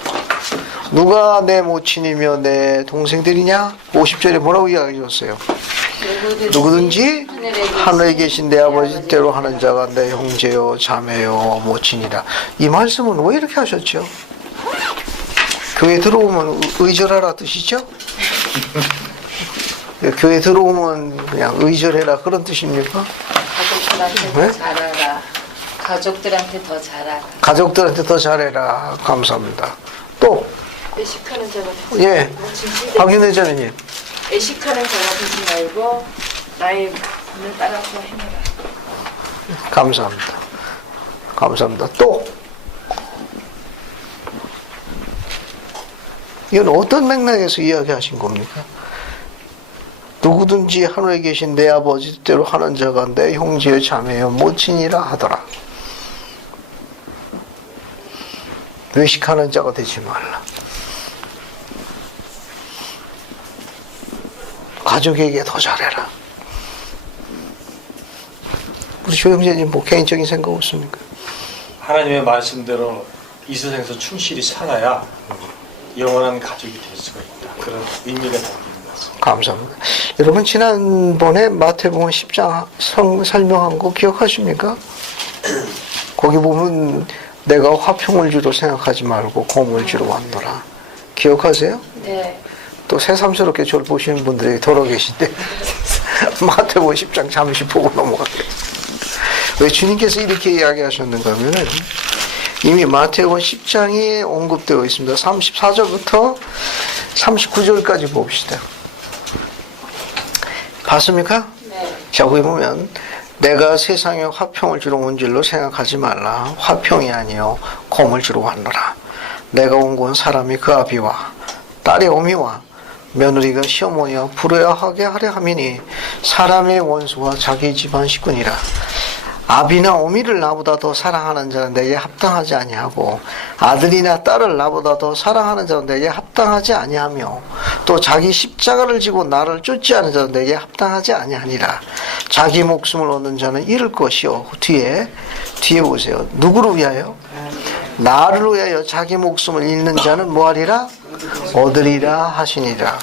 누가 내 모친이며 내 동생들이냐? 50절에 뭐라고 이야기해 줬어요? 누구든지 하늘에 계신 내 아버지 뜻대로 하는 자가 내 형제요 자매요 모친이라. 이 말씀은 왜 이렇게 하셨죠? 교회 들어오면 의절하라 뜻이죠? 교회 들어오면 그냥 의절해라 그런 뜻입니까? 가족들한테 더 잘하라. 가족들한테 더 잘하라. 가족들한테 더 잘해라. 감사합니다. 또 애식하는 자가 예, 박윤혜 자매님. 애식하는 자가 되지 말고 나의 본을 따라서 행해라. 감사합니다. 감사합니다. 또 이건 어떤 맥락에서 이야기하신 겁니까? 누구든지 하늘에 계신 내 아버지 뜻대로 하는 자가 내 형제여 자매여 모친이라 하더라. 외식하는 자가 되지 말라. 가족에게 더 잘해라. 우리 조 형제님 뭐 개인적인 생각 없습니까? 하나님의 말씀대로 이 세상에서 충실히 살아야 영원한 가족이 될 수가 있다. 그런 의미가 담긴 것 같습니다. 감사합니다. 여러분 지난번에 마태복음 10장 설명한 거 기억하십니까? 거기 보면 내가 화평을 주로 생각하지 말고 공을 주로 왔노라. 기억하세요? 네. 또 새삼스럽게 저를 보시는 분들이 더러 계신데 마태복음 10장 잠시 보고 넘어갈게요. 왜 주님께서 이렇게 이야기하셨는가 하면은 이미 마태복음 10장에 언급되어 있습니다. 34절부터 39절까지 봅시다. 봤습니까? 네. 자, 거기 보면 내가 세상에 화평을 주러 온 줄로 생각하지 말라. 화평이 아니요 곰을 주러 왔노라. 내가 온 건 사람이 그 아비와 딸의 어미와 며느리가 시어머니와 부러워하게 하려 함이니 사람의 원수와 자기 집안 식구니라. 아비나 어미를 나보다 더 사랑하는 자는 내게 합당하지 아니하고 아들이나 딸을 나보다 더 사랑하는 자는 내게 합당하지 아니하며 또 자기 십자가를 지고 나를 쫓지 않은 자는 내게 합당하지 아니하니라. 자기 목숨을 얻는 자는 잃을 것이요. 뒤에 보세요. 누구를 위하여? 나를 위하여 자기 목숨을 잃는 자는 뭐하리라? 얻으리라 하시니라.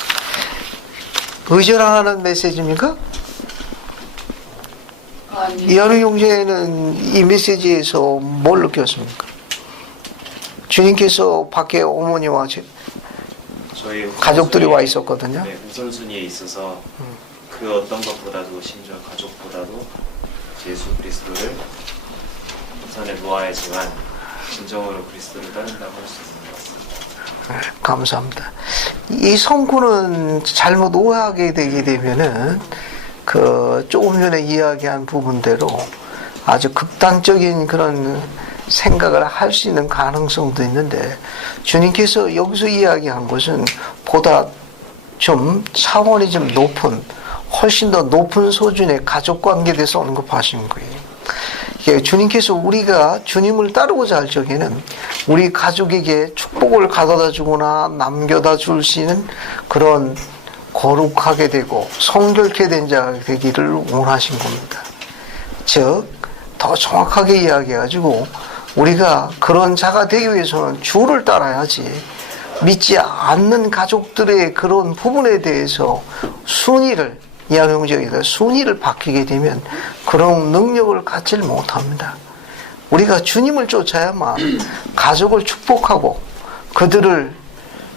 의절하는 메시지입니까? 이하루 형제는 이 메시지에서 뭘 느꼈습니까? 주님께서 밖에 어머니와 저희 가족들이 와 있었거든요. 네, 우선순위에 있어서 그 어떤 것보다도 심지어 가족보다도 예수 그리스도를 우선에 놓아야지만 진정으로 그리스도를 따른다고 할 수 있는 것 같습니다. 감사합니다. 이 성구는 잘못 오해하게 되게 되면은 조금 전에 이야기한 부분대로 아주 극단적인 그런 생각을 할 수 있는 가능성도 있는데 주님께서 여기서 이야기한 것은 보다 좀 차원이 좀 높은 훨씬 더 높은 수준의 가족 관계에 대해서 언급하신 거예요. 주님께서 우리가 주님을 따르고자 할 적에는 우리 가족에게 축복을 가져다 주거나 남겨다 줄 수 있는 그런 거룩하게 되고 성결케 된 자가 되기를 원하신 겁니다. 즉, 더 정확하게 이야기해가지고 우리가 그런 자가 되기 위해서는 주를 따라야지 믿지 않는 가족들의 그런 부분에 대해서 순위를 이하경제에다 순위를 바뀌게 되면 그런 능력을 갖지를 못합니다. 우리가 주님을 쫓아야만 가족을 축복하고 그들을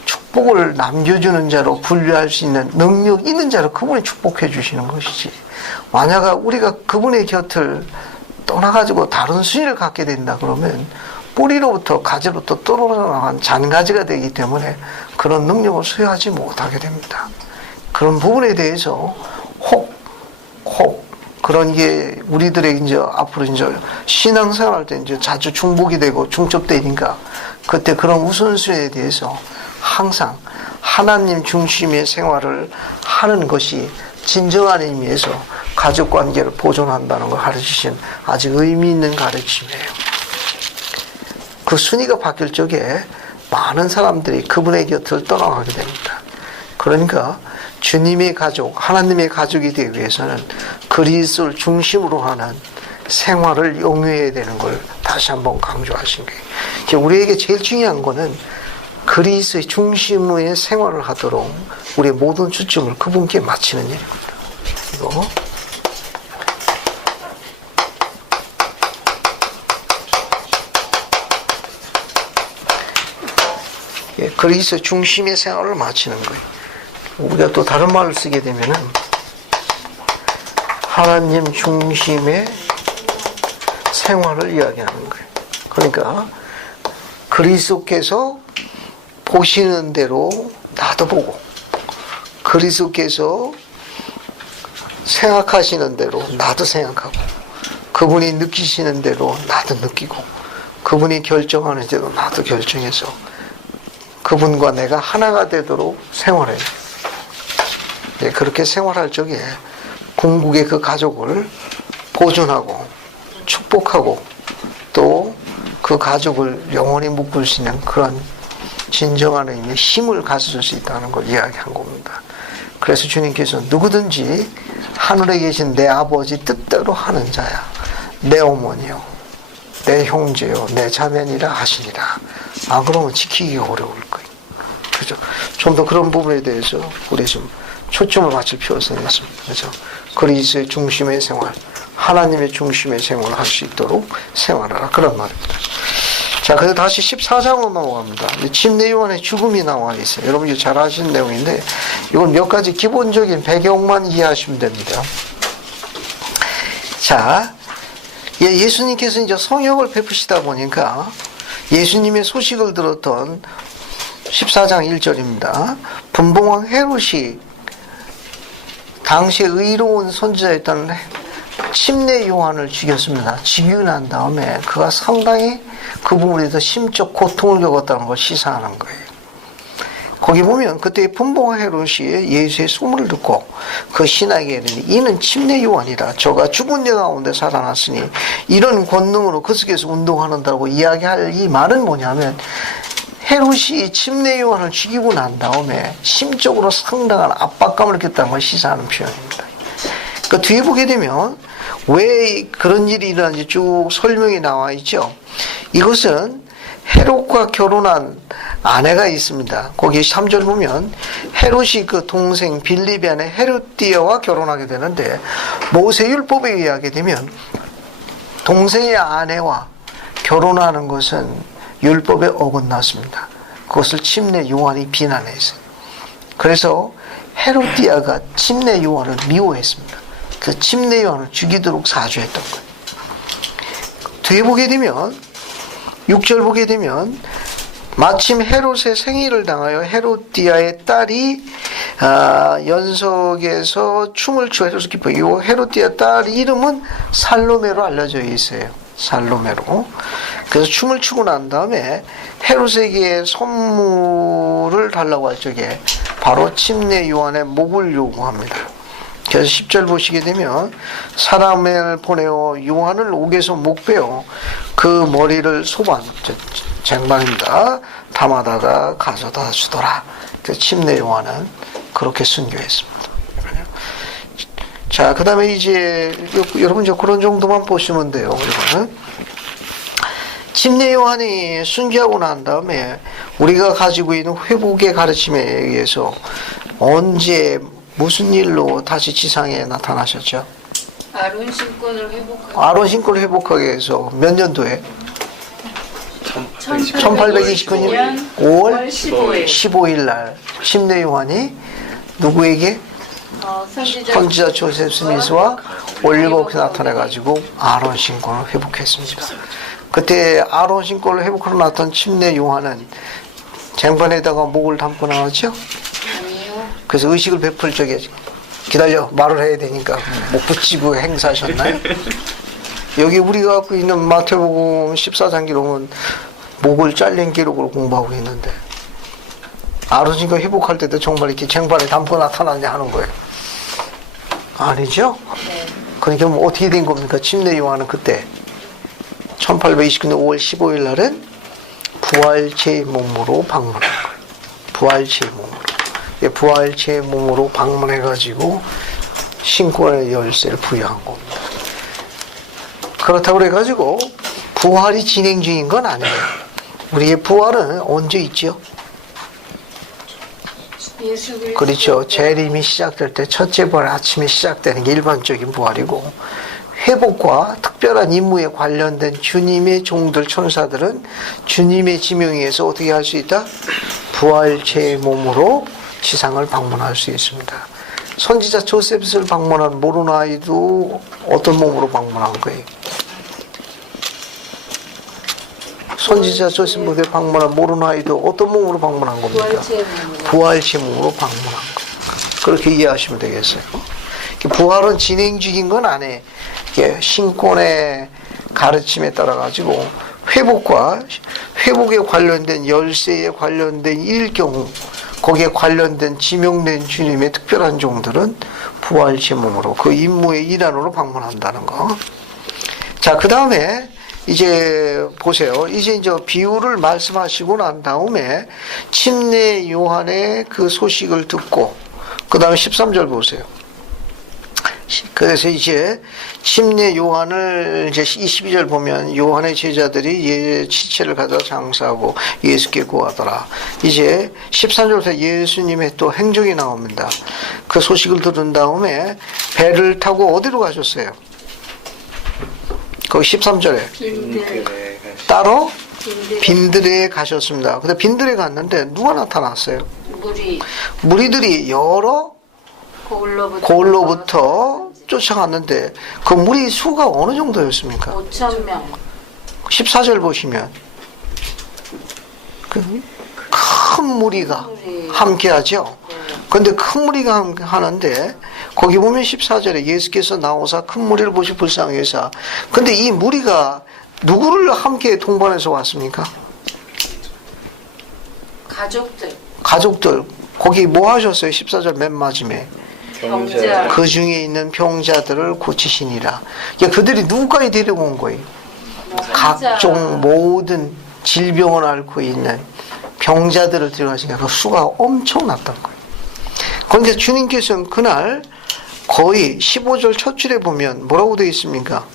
축복을 남겨주는 자로 분류할 수 있는 능력 있는 자로 그분이 축복해 주시는 것이지. 만약 우리가 그분의 곁을 떠나가지고 다른 순위를 갖게 된다 그러면 뿌리로부터 가지로부터 떨어져 나간 잔가지가 되기 때문에 그런 능력을 소유하지 못하게 됩니다. 그런 부분에 대해서 혹 그런 게 우리들의 이제 앞으로 이제 신앙생활 때 이제 자주 중복이 되고 중첩되니까 그때 그런 우선순위에 대해서 항상 하나님 중심의 생활을 하는 것이 진정한 의미에서 가족 관계를 보존한다는 걸 가르치신 아주 의미 있는 가르침이에요. 그 순위가 바뀔 적에 많은 사람들이 그분의 곁을 떠나가게 됩니다. 그러니까 주님의 가족, 하나님의 가족이 되기 위해서는 그리스도를 중심으로 하는 생활을 용해야 되는 걸 다시 한번 강조하신 거예요. 우리에게 제일 중요한 거는 그리스도의 중심의 생활을 하도록 우리의 모든 초점을 그분께 맞추는 일입니다. 이거. 그리스도 중심의 생활을 마치는 거예요. 우리가 또 다른 말을 쓰게 되면은 하나님 중심의 생활을 이야기하는 거예요. 그러니까 그리스도께서 보시는 대로 나도 보고 그리스도께서 생각하시는 대로 나도 생각하고 그분이 느끼시는 대로 나도 느끼고 그분이 결정하는 대로 나도 결정해서 그분과 내가 하나가 되도록 생활해요. 네, 그렇게 생활할 적에 궁극의 그 가족을 보존하고 축복하고 또 그 가족을 영원히 묶을 수 있는 그런 진정한 의미의 힘을 가져줄 수 있다는 걸 이야기한 겁니다. 그래서 주님께서 누구든지 하늘에 계신 내 아버지 뜻대로 하는 자야 내 어머니요 내 형제요 내 자매니라 하시니라. 아 그러면 지키기가 어려울 거예요. 그죠? 좀 더 그런 부분에 대해서 우리 좀 초점을 맞출 필요가 있습니다. 그죠? 그리스도의 중심의 생활, 하나님의 중심의 생활을 할 수 있도록 생활하라. 그런 말입니다. 자, 그래서 다시 14장으로 넘어갑니다. 침례 요한의 죽음이 나와 있어요. 여러분 이거 잘 아시는 내용인데, 이건 몇 가지 기본적인 배경만 이해하시면 됩니다. 자, 예수님께서 이제 성역을 베푸시다 보니까 예수님의 소식을 들었던 14장 1절입니다. 분봉왕 헤롯이 당시에 의로운 선지자였던 침례 요한을 죽였습니다. 죽이고 난 다음에 그가 상당히 그 부분에 대해서 심적 고통을 겪었다는 걸 시사하는 거예요. 거기 보면 그때 분봉왕 헤롯이 예수의 소문을 듣고 그 신하에게 이르니 이는 침례 요한이라 저가 죽은 자 가운데 살아났으니 이런 권능으로 그 속에서 운동하는다고 이야기할 이 말은 뭐냐면 헤롯이 침례 요한을 죽이고 난 다음에 심적으로 상당한 압박감을 느꼈다는 걸 시사하는 표현입니다. 그 뒤에 보게 되면 왜 그런 일이 일어나는지 쭉 설명이 나와 있죠. 이것은 헤롯과 결혼한 아내가 있습니다. 거기 3절 보면 헤롯이 그 동생 빌립의 아내 헤롯디아와 결혼하게 되는데 모세율법에 의하게 되면 동생의 아내와 결혼하는 것은 율법에 어긋났습니다. 그것을 침례 요한이 비난했어요. 그래서 헤롯디아가 침례 요한을 미워했습니다. 그 침례 요한을 죽이도록 사주했던 거예요. 뒤에 보게 되면 6절 보게 되면 마침 헤롯의 생일을 당하여 헤롯디아의 딸이 연석에서 춤을 추어 헤롯을 기뻐요. 헤롯디아 딸 이름은 살로메로 알려져 있어요. 살로메로. 그래서 춤을 추고 난 다음에 헤롯에게 선물을 달라고 할 적에 바로 침례 요한의 목을 요구합니다. 그래서 10절 보시게 되면 사람을 보내어 요한을 옥에서 목 베어 그 머리를 소반, 쟁반입니다. 담아다가 가져다 주더라. 그 침례 요한은 그렇게 순교했습니다. 자, 그 다음에 이제 여러분 이제 그런 정도만 보시면 돼요. 이거는 침례 요한이 순교하고 난 다음에 우리가 가지고 있는 회복의 가르침에 의해서 언제 무슨 일로 다시 지상에 나타나셨죠? 아론 신권을 회복하기. 아론 신권을 회복하게 해서 몇 년도에? 1829년 5월 15일 날 침례 요한이 누구에게? 선지자 조셉 스미스와 올리버에 나타나가지고 아론 신권을 회복했습니다. 그때 아론 신권을 회복하러 나타난 침례 요한은 쟁반에다가 목을 담고 나왔죠? 그래서 의식을 베풀 적에 기다려 말을 해야 되니까 목 붙이고 행사하셨나요? 여기 우리가 갖고 있는 마태복음 14장 기록은 목을 잘린 기록으로 공부하고 있는데 아론 신권 회복할 때도 정말 이렇게 쟁반에 담고 나타나냐 하는 거예요. 아니죠? 그러니까 뭐 어떻게 된 겁니까? 침례 요한은 그때 1829년 5월 15일 날은 부활체의 몸으로 방문한 거예요. 부활체의 몸으로. 부활체의 몸으로 방문해가지고 신권의 열쇠를 부여한 겁니다. 그렇다고 그래가지고 부활이 진행 중인 건 아니에요. 우리의 부활은 언제 있죠? 그렇죠. 재림이 시작될 때 첫째 부활 아침에 시작되는 게 일반적인 부활이고, 회복과 특별한 임무에 관련된 주님의 종들 천사들은 주님의 지명에 의해서 어떻게 할 수 있다? 부활체의 몸으로 지상을 방문할 수 있습니다. 선지자 조셉을 방문한 모로나이도 어떤 몸으로 방문한 거예요? 선지자 조셉을 방문한 모로나이도 어떤 몸으로 방문한 겁니까? 부활체 몸으로 방문한 거예요. 그렇게 이해하시면 되겠어요. 부활은 진행 중인 건 아니에요. 신권의 가르침에 따라 가지고 회복과 회복에 관련된 열쇠에 관련된 일 경우 거기에 관련된 지명된 주님의 특별한 종들은 부활체 몸으로 그 임무의 일환으로 방문한다는 거. 자, 그 다음에 이제 보세요. 이제 비유를 말씀하시고 난 다음에 침례 요한의 그 소식을 듣고 그 다음에 13절 보세요. 그래서 이제 침례 요한을 이제 22절 보면 요한의 제자들이 지체를 가져 장사하고 예수께 구하더라. 이제 13절부터 예수님의 또 행적이 나옵니다. 그 소식을 들은 다음에 배를 타고 어디로 가셨어요? 거기 13절에 따로 빈들에 가셨습니다. 근데 빈들에 갔는데 누가 나타났어요? 무리들이 여러 고을로부터 쫓아갔는데 그 무리 수가 어느 정도였습니까? 5,000명. 14절 보시면 큰 무리가 함께하죠. 그런데 큰 무리가 하는데 거기 보면 14절에 예수께서 나오사 큰 무리를 보시 불쌍해서, 근데 이 무리가 누구를 함께 동반해서 왔습니까? 가족들. 거기 뭐 하셨어요? 14절 맨 마지막에 병자. 그 중에 있는 병자들을 고치시니라. 그들이 누구까지 데리고 온 거예요? 각종 모든 질병을 앓고 있는 병자들을 데려가시니까 그 수가 엄청났던 거예요. 그런데 주님께서는 그날 거의 15절 첫 줄에 보면 뭐라고 되어 있습니까?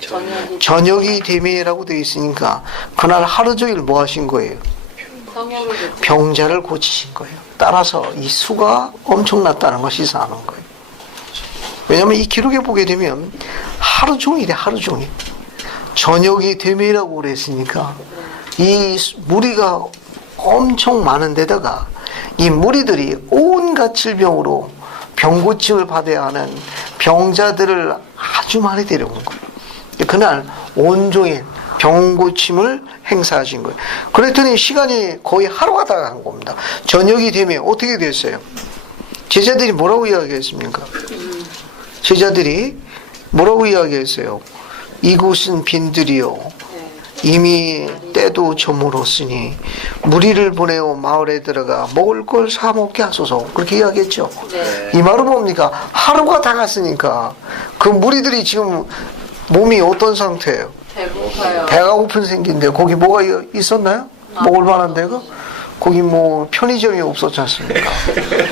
저녁이 되매라고 되어 있으니까 그날 하루 종일 뭐 하신 거예요? 병자를 고치신 거예요. 따라서 이 수가 엄청났다는 것이 시사하는 거예요. 왜냐하면 이 기록에 보게 되면 하루 종일에 하루 종일 저녁이 되매라고 그랬으니까 이 무리가 엄청 많은 데다가 이 무리들이 온갖 질병으로 병고침을 받아야 하는 병자들을 아주 많이 데려온 거예요. 그날 온종일 병고침을 행사하신 거예요. 그랬더니 시간이 거의 하루가 다 간 겁니다. 저녁이 되면 어떻게 됐어요? 제자들이 뭐라고 이야기했습니까? 제자들이 뭐라고 이야기했어요? 이곳은 빈들이요 이미 때도 저물었으니 무리를 보내어 마을에 들어가 먹을 걸 사 먹게 하소서. 그렇게 이야기했죠. 이 말은 뭡니까? 하루가 다 갔으니까 그 무리들이 지금 몸이 어떤 상태예요? 배고파요. 배가 고픈 생긴데 거기 뭐가 있었나요? 먹을 만한 데가? 거기 뭐 편의점이 없었지 않습니까?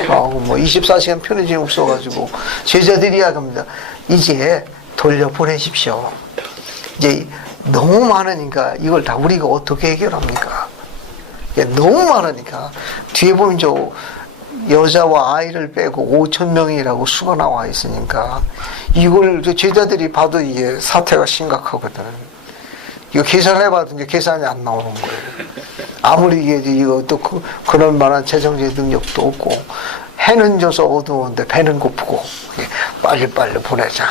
뭐 24시간 편의점이 없어가지고 제자들이 이야기합니다. 이제 돌려보내십시오. 이제 너무 많으니까 이걸 다 우리가 어떻게 해결합니까? 너무 많으니까 뒤에 보면 여자와 아이를 빼고 5,000명이라고 수가 나와 있으니까 이걸 제자들이 봐도 이게 사태가 심각하거든. 이거 계산해봐도 이제 계산이 안 나오는 거예요. 아무리 이거 또 그럴 만한 재정적 능력도 없고 해는 져서 어두운데 배는 고프고 빨리빨리 보내자.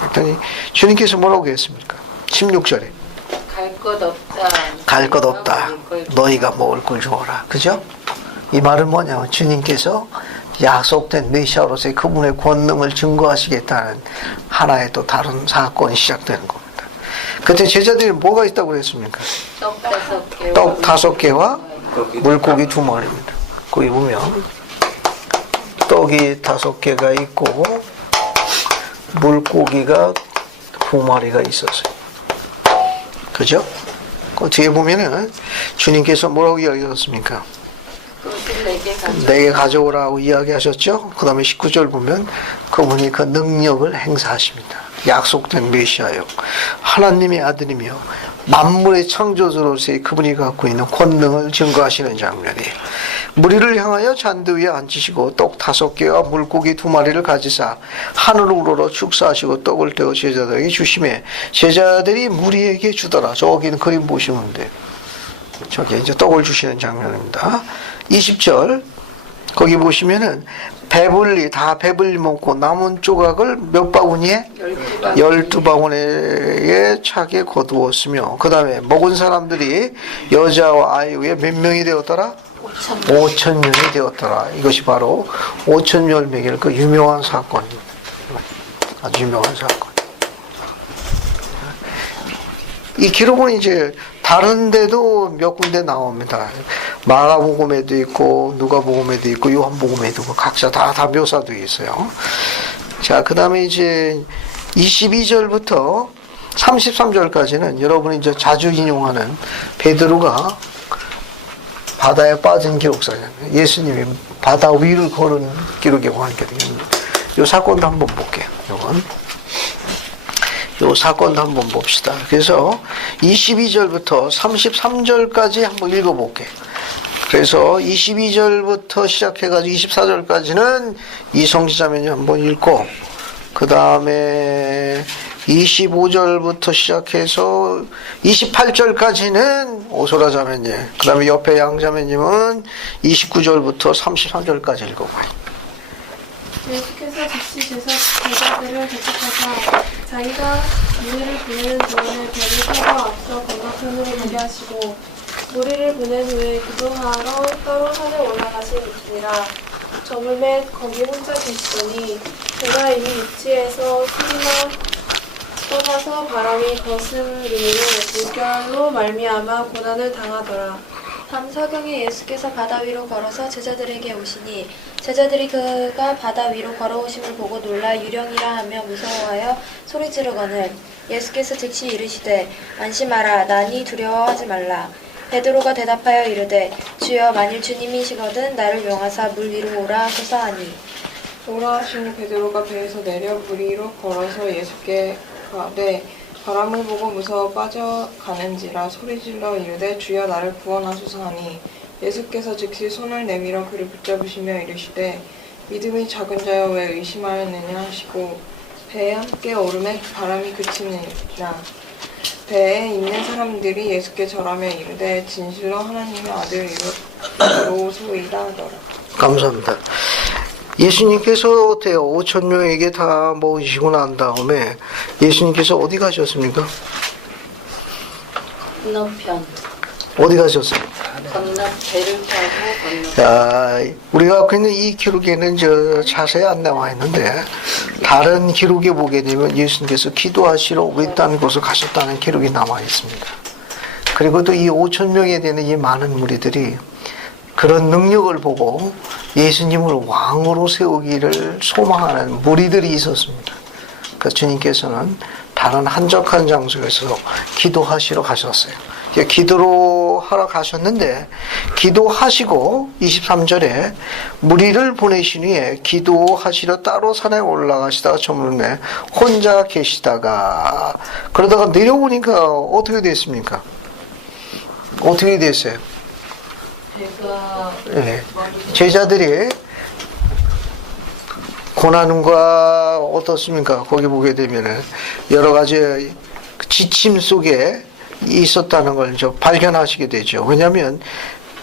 그랬더니 주님께서 뭐라고 했습니까? 16절에 갈 것 없다. 갈 것 없다. 너희가 먹을 걸 주어라. 그죠? 이 말은 뭐냐면 주님께서 약속된 메시아로서의 그분의 권능을 증거하시겠다는 하나의 또 다른 사건이 시작되는 겁니다. 그때 제자들이 뭐가 있다고 그랬습니까? 떡 5개. 떡 5개와 물고기 2마리입니다. 거기 보면 떡이 5개가 있고 물고기가 2마리가 있었어요. 그죠? 그 뒤에 보면은 주님께서 뭐라고 이야기하셨습니까? 내게 가져오라고 이야기하셨죠? 그 다음에 19절 보면 그분이 그 능력을 행사하십니다. 약속된 메시아요. 하나님의 아들이며 만물의 창조주로서의 그분이 갖고 있는 권능을 증거하시는 장면이에요. 무리를 향하여 잔디 위에 앉히시고 떡 5개와 물고기 2마리를 가지사 하늘을 우러러 축사하시고 떡을 떼어 제자들에게 주시매 제자들이 무리에게 주더라. 저기는 그림 보시면 돼요. 저기 이제 떡을 주시는 장면입니다. 20절 거기 보시면은 다 배불리 먹고 남은 조각을 몇 바구니에? 12바구니에 차게 거두었으며 그 다음에 먹은 사람들이 여자와 아이 외에 몇 명이 되었더라? 5,000명이 되었더라. 이것이 바로 5,000명을 먹일 그 유명한 사건입니다. 아주 유명한 사건. 이 기록은 이제 다른 데도 몇 군데 나옵니다. 마가복음에도 있고 누가복음에도 있고 요한복음에도 있고 각자 다 묘사되어 있어요. 자, 그 다음에 이제 22절부터 33절까지는 여러분이 이제 자주 인용하는 베드로가 바다에 빠진 기록사잖아요. 예수님이 바다 위를 걸은 기록에 관한 기록입니다. 이 사건도 한번 볼게요. 요 사건도 한번 봅시다. 그래서 22절부터 33절까지 한번 읽어볼게요. 그래서 22절부터 시작해가지고 24절까지는 이성지자매님 한번 읽고 그 다음에 25절부터 시작해서 28절까지는 오소라 자매님, 그 다음에 옆에 양자매님은 29절부터 33절까지 읽어봐요. 예수께서 즉시 제자들을 대접하사 자기가 무리를 보내는 동안에 배를 타고 앞서 건너편으로 가게 하시고 무리를 보낸 후에 기도하러 따로 산에 올라가시니라. 저물매 거기 혼자 계시더니 배가 이미 육지에서 술이나 쏟아서 바람이 거스르므로 물결로 말미암아 고난을 당하더라. 밤 사경에 예수께서 바다 위로 걸어서 제자들에게 오시니 제자들이 그가 바다 위로 걸어오심을 보고 놀라 유령이라 하며 무서워하여 소리 지르거늘 예수께서 즉시 이르시되 안심하라 나니 두려워하지 말라. 베드로가 대답하여 이르되 주여 만일 주님이시거든 나를 명하사 물 위로 오라 하소서 하니 오라 하시니 베드로가 배에서 내려 물 위로 걸어서 예수께 가되 바람을 보고 무서워 빠져가는지라 소리질러 이르되 주여 나를 구원하소서 하니 예수께서 즉시 손을 내밀어 그를 붙잡으시며 이르시되 믿음이 작은 자여 왜 의심하였느냐 하시고 배에 함께 오르매 바람이 그치니라. 배에 있는 사람들이 예수께 절하며 이르되 진실로 하나님의 아들이로소이다 하더라. 감사합니다. 예수님께서 어때요? 5,000명에게 다 모으시고 난 다음에 예수님께서 어디 가셨습니까? 건너편. 어디 가셨어요? 배를 타고 건너편. 자, 우리가 갖고 있는 이 기록에는 자세히 안 나와 있는데 다른 기록에 보게 되면 예수님께서 기도하시러 외딴 곳을 가셨다는 기록이 남아 있습니다. 그리고 또 이 5,000명에 되는 이 많은 무리들이 그런 능력을 보고 예수님을 왕으로 세우기를 소망하는 무리들이 있었습니다. 그 주님께서는 다른 한적한 장소에서 기도하시러 가셨어요. 기도로 하러 가셨는데 기도하시고 23절에 무리를 보내신 후에 기도하시러 따로 산에 올라가시다가 저물매 혼자 계시다가 그러다가 내려오니까 어떻게 됐습니까? 어떻게 됐어요? 배가 네. 제자들이 고난과 어떻습니까? 거기 보게 되면은 여러 가지 지침 속에 있었다는 걸 이제 발견하시게 되죠. 왜냐하면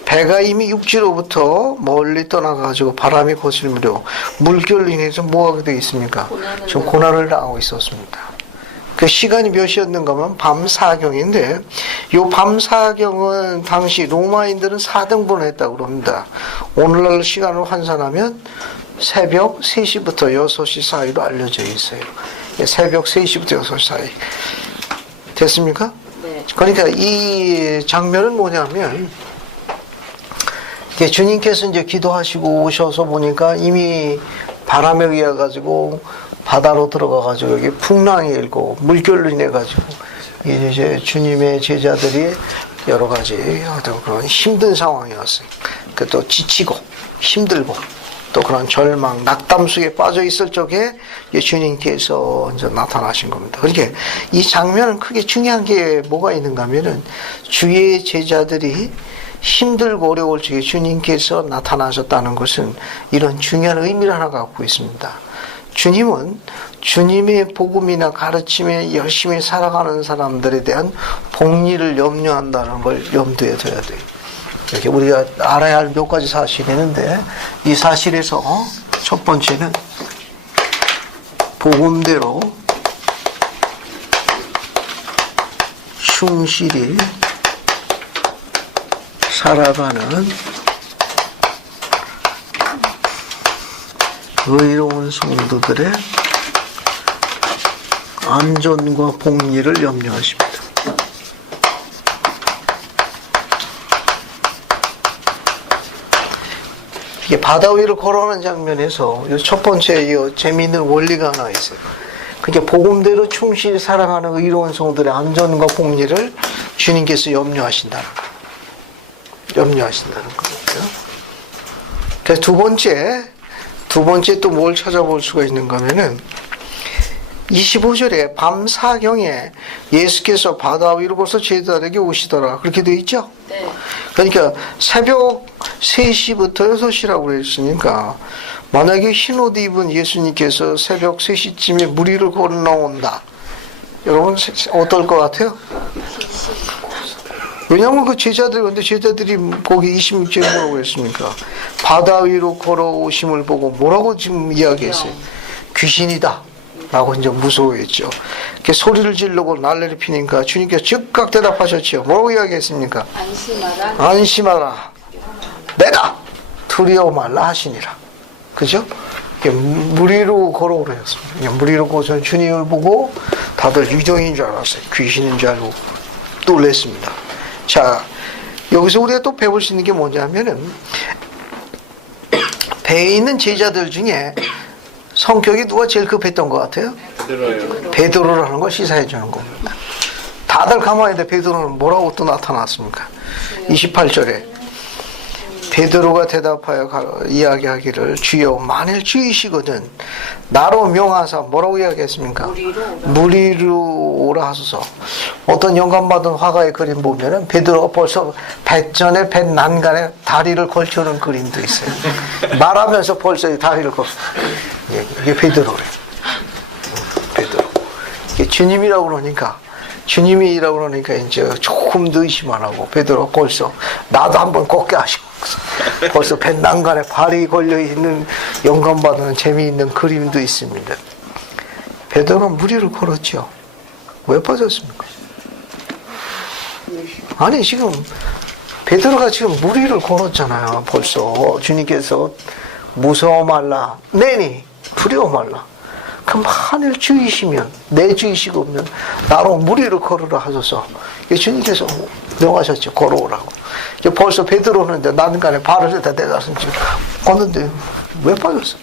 배가 이미 육지로부터 멀리 떠나가지고 바람이 거슬므로 물결로 인해서 뭐하게 되어 있습니까? 좀 고난을 당하고 있었습니다. 그 시간이 몇 시였는가 하면 밤 4경인데 요 밤 4경은 당시 로마인들은 4등분을 했다고 합니다. 오늘날 시간으로 환산하면 새벽 3시부터 6시 사이로 알려져 있어요. 새벽 3시부터 6시 사이. 됐습니까? 네. 그러니까 이 장면은 뭐냐면 주님께서 이제 기도하시고 오셔서 보니까 이미 바람에 의해 가지고 바다로 들어가 가지고 여기 풍랑이 일고 물결로 인해 가지고 이제 주님의 제자들이 여러 가지 어떤 그런 힘든 상황이었어요. 그 또 지치고 힘들고 또 그런 절망, 낙담 속에 빠져 있을 적에 주님께서 이제 나타나신 겁니다. 그러니까 이 장면은 크게 중요한 게 뭐가 있는가 하면은 주의 제자들이 힘들고 어려울 적에 주님께서 나타나셨다는 것은 이런 중요한 의미를 하나 갖고 있습니다. 주님은 주님의 복음이나 가르침에 열심히 살아가는 사람들에 대한 복리를 염려한다는 걸 염두에 둬야 돼요. 이렇게 우리가 알아야 할 몇 가지 사실이 있는데 이 사실에서 첫 번째는 복음대로 충실히 살아가는 의로운 성도들의 안전과 복리를 염려하십니다. 이게 바다 위를 걸어가는 장면에서 첫 번째 이 재미있는 원리가 하나 있어요. 그게 복음대로 충실히 살아가는 의로운 성도들의 안전과 복리를 주님께서 염려하신다는 거예요. 염려하신다는 거고요. 그래서 두 번째 또 뭘 찾아볼 수가 있는가 하면은 25절에 밤 4경에 예수께서 바다 위로 벌써 제자들에게 오시더라. 그렇게 되어 있죠? 네. 그러니까 새벽 3시부터 6시라고 그랬으니까 만약에 흰옷 입은 예수님께서 새벽 3시쯤에 물 위를 걸어 나온다. 여러분 어떨 것 같아요? 왜냐하면 그 제자들이 거기 26절에 뭐라고 했습니까? 바다 위로 걸어오심을 보고 뭐라고 지금 이야기했어요? 귀신이다 라고 이제 무서워했죠. 소리를 지르고 난리를 피니까 주님께서 즉각 대답하셨죠. 뭐라고 이야기했습니까? 안심하라. 내가 두려워 말라 하시니라. 그죠? 물 위로 걸어오라 했습니다. 물 위로 걸어서 주님을 보고 다들 유정인 줄 알았어요. 귀신인 줄 알고 놀랐습니다. 자, 여기서 우리가 또 배울 수 있는 게 뭐냐면은 배에 있는 제자들 중에 성격이 누가 제일 급했던 것 같아요? 베드로라는 걸 시사해 주는 겁니다. 다들 가만히 있는데 베드로는 뭐라고 또 나타났습니까? 28절에 베드로가 대답하여 이야기하기를 주여 만일 주이시거든 나로 명하사 뭐라고 이야기했습니까? 물 위로 오라 하소서. 어떤 영감받은 화가의 그림 보면은 베드로가 벌써 배전에 배 난간에 다리를 걸쳐놓은 그림도 있어요. 말하면서 벌써 다리를 이게 베드로래요. 베드로. 이게 주님이라고 그러니까 이제 조금 더 의심 안 하고 베드로가 벌써 나도 한번 걷게 하시고 벌써 배 난간에 발이 걸려있는 영감받는 재미있는 그림도 있습니다. 베드로는 물 위를 걸었죠. 왜 빠졌습니까? 아니 지금 베드로가 지금 물 위를 걸었잖아요. 벌써 주님께서 무서워 말라 내니 두려워 말라. 그럼 하늘 주이시면 내 주이시고면 나로 물 위를 걸으라 하소서. 주님께서 명하셨죠. 걸어오라고. 벌써 베드로는 난간에 발을 대다 대가서 지금 걷는데 왜 빠졌어?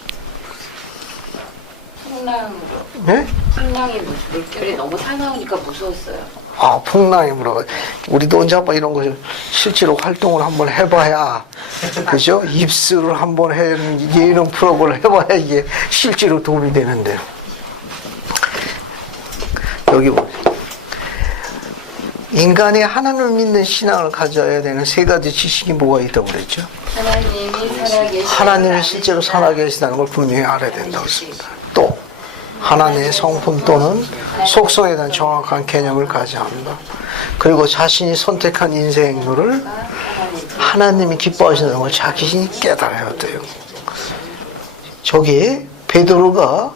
풍랑이 물결이 너무 사나우니까 무서웠어요. 아, 풍랑이 물어. 우리도 언제 한번 이런 거 실제로 활동을 한번 해봐야, 그죠? 입술을 한번 예능 프로그램을 해봐야 이게 실제로 도움이 되는데. 여기 보세요. 인간이 하나님을 믿는 신앙을 가져야 되는 세 가지 지식이 뭐가 있다고 그랬죠? 하나님이 실제로 살아계시다는 걸 분명히 알아야 된다고 했습니다. 또 하나님의 성품 또는 속성에 대한 정확한 개념을 가져야 한다. 그리고 자신이 선택한 인생 행로를 하나님이 기뻐하시는 걸 자신이 깨달아야 돼요. 저기 베드로가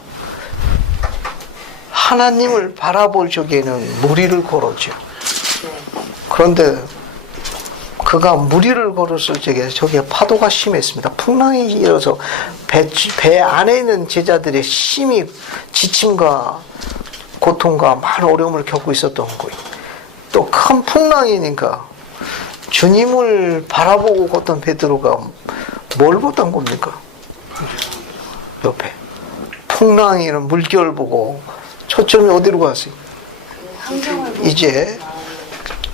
하나님을 바라볼 적에는 무리를 걸었죠. 그런데 그가 무리를 걸었을 적에 저기에 파도가 심했습니다. 풍랑이 일어서 배 안에 있는 제자들의 심히 지침과 고통과 많은 어려움을 겪고 있었던 거예요. 또 큰 풍랑이니까 주님을 바라보고 걷던 베드로가 뭘 보던 겁니까? 옆에 풍랑이는 물결 보고 초점이 어디로 갔어요? 이제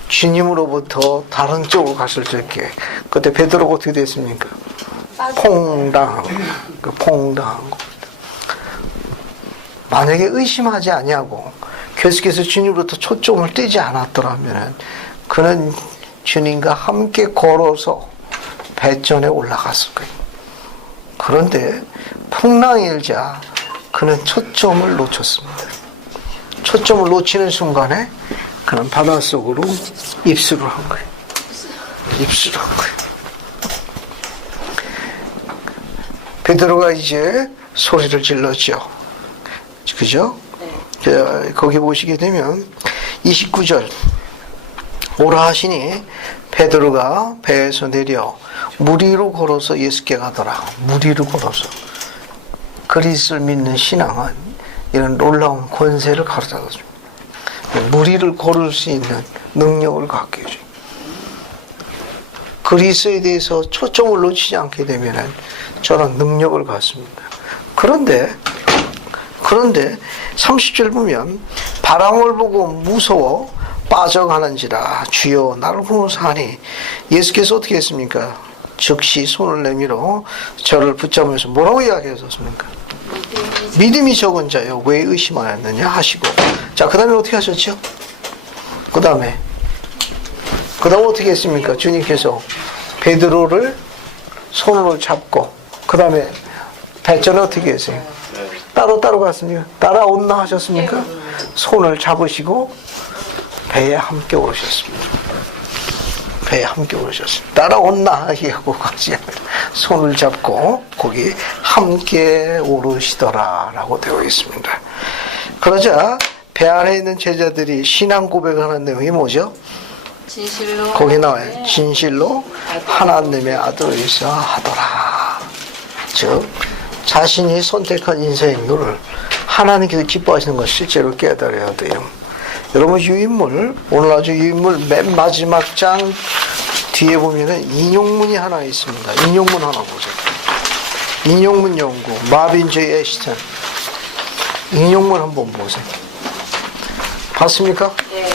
주님으로부터 다른 쪽으로 갔을 적에 그때 베드로가 어떻게 됐습니까? 퐁당한 겁니다. 만약에 의심하지 아니하고 계속해서 주님으로부터 초점을 떼지 않았더라면 그는 주님과 함께 걸어서 배전에 올라갔을 거예요. 그런데 풍랑이 일자 그는 초점을 놓쳤습니다. 초점을 놓치는 순간에 그는 바닷속으로 입수를 한 거예요. 입수를 한 거예요. 베드로가 이제 소리를 질렀죠. 그죠? 거기 보시게 되면 29절 오라 하시니 베드로가 배에서 내려 물 위로 걸어서 예수께 가더라. 물 위로 걸어서. 그리스도를 믿는 신앙은 이런 놀라운 권세를 가르쳐 줍니다. 물 위를 걸을 수 있는 능력을 갖게 해줘요. 그리스도에 대해서 초점을 놓치지 않게 되면 저런 능력을 갖습니다. 그런데 30절 보면 바람을 보고 무서워 빠져가는지라 주여 나를 구원하니 예수께서 어떻게 했습니까? 즉시 손을 내밀어 저를 붙잡으면서 뭐라고 이야기하셨습니까? 믿음이 적은 자여 왜 의심하였느냐 하시고 자 그 다음에 어떻게 하셨죠? 그 다음에 어떻게 했습니까? 주님께서 베드로를 손으로 잡고 그 다음에 배전에 어떻게 했어요? 따로 갔습니까? 따라온나 하셨습니까? 손을 잡으시고 배에 함께 오르셨습니다. 배에 함께 오르셨습니다. 따라온나 하고 같이 손을 잡고 거기 함께 오르시더라 라고 되어 있습니다. 그러자 배 안에 있는 제자들이 신앙 고백하는 내용이 뭐죠? 진실로 거기 나와요. 진실로 하나님의 아들이사 하더라. 즉 자신이 선택한 인생 행로를 하나님께서 기뻐하시는 걸 실제로 깨달아야 돼요. 여러분 유인물 오늘 아주 유인물 맨 마지막 장 뒤에 보면은 인용문이 하나 있습니다. 인용문 하나 보세요. 인용문 연구 마빈 J. 애시턴 인용문 한번 보세요. 봤습니까? 네.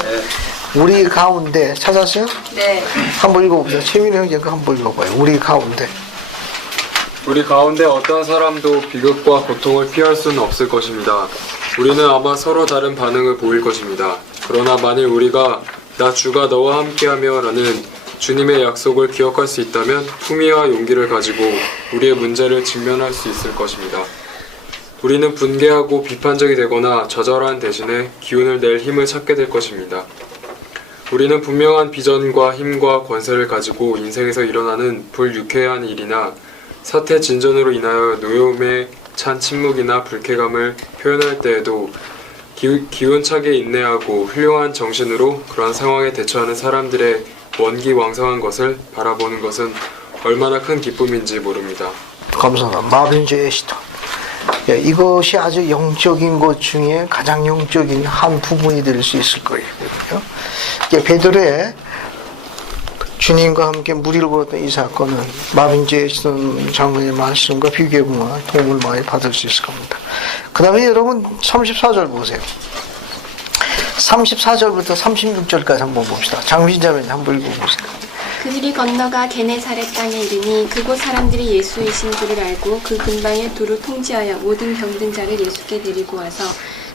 우리 가운데 찾았어요? 네. 한번 읽어보세요. 최민희 형제 거 한번 읽어봐요. 우리 가운데 어떤 사람도 비극과 고통을 피할 수는 없을 것입니다. 우리는 아마 서로 다른 반응을 보일 것입니다. 그러나 만일 우리가 나 주가 너와 함께하며 라는 주님의 약속을 기억할 수 있다면 품위와 용기를 가지고 우리의 문제를 직면할 수 있을 것입니다. 우리는 분개하고 비판적이 되거나 좌절한 대신에 기운을 낼 힘을 찾게 될 것입니다. 우리는 분명한 비전과 힘과 권세를 가지고 인생에서 일어나는 불유쾌한 일이나 사태 진전으로 인하여 노여움에 찬 침묵이나 불쾌감을 표현할 때에도 기운차게 인내하고 훌륭한 정신으로 그러한 상황에 대처하는 사람들의 원기왕성한 것을 바라보는 것은 얼마나 큰 기쁨인지 모릅니다. 감사합니다. 마빈 J. 애시턴 이것이 아주 영적인 것 중에 가장 영적인 한 부분이 될 수 있을 거예요. 베드로의 주님과 함께 무리를 걸었던 이 사건은 마빈 J. 애시턴 장로의 말씀과 비교해보면 도움을 많이 받을 수 있을 겁니다. 그 다음에 여러분 34절 보세요. 34절부터 36절까지 한번 봅시다. 장신자매님 한번 읽어보세요. 그들이 건너가 게네사렛 땅에 이르니 그곳 사람들이 예수이신 줄을 알고 그 근방에 두루 통지하여 모든 병든 자를 예수께 데리고 와서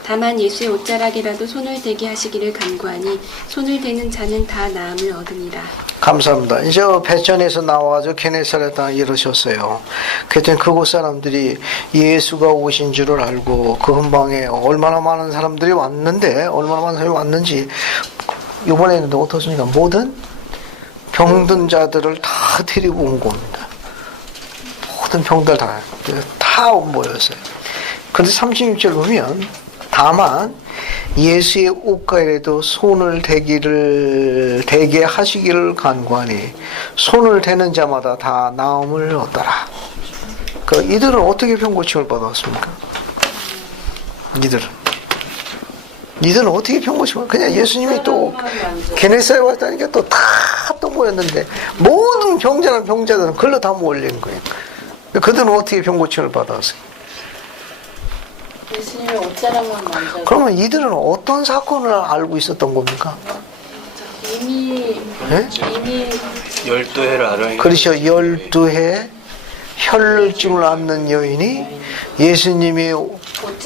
다만 예수의 옷자락이라도 손을 대게 하시기를 간구하니 손을 대는 자는 다 나음을 얻으니라. 감사합니다. 이제 배전에서 나와서 게네사렛 땅에 이르셨어요. 그랬더니 그곳 사람들이 예수가 오신 줄을 알고 그 근방에 얼마나 많은 사람들이 왔는데, 얼마나 많은 사람이 왔는지 이번에는 어떻습니까? 모든 병든 자들을 다 데리고 온 겁니다. 모든 병들 다 모였어요. 그런데 36절 보면 다만 예수의 옷가에도 손을 대게 하시기를 간구하니 손을 대는 자마다 다 나음을 얻더라. 이들은 어떻게 병고침을 받았습니까? 이들은 어떻게 병고침을? 그냥 예수님이 또 게네사에 왔다니까 또 다 또 모였는데 모든 병자들은 글로 다 몰린 거예요. 그들은 어떻게 병고침을 받았어요? 예수님의 옷자락만 만져. 그러면 이들은 어떤 사건을 알고 있었던 겁니까? 이미 12해를 알아요. 그렇죠. 12해 혈루증을 앓는 여인이 예수님이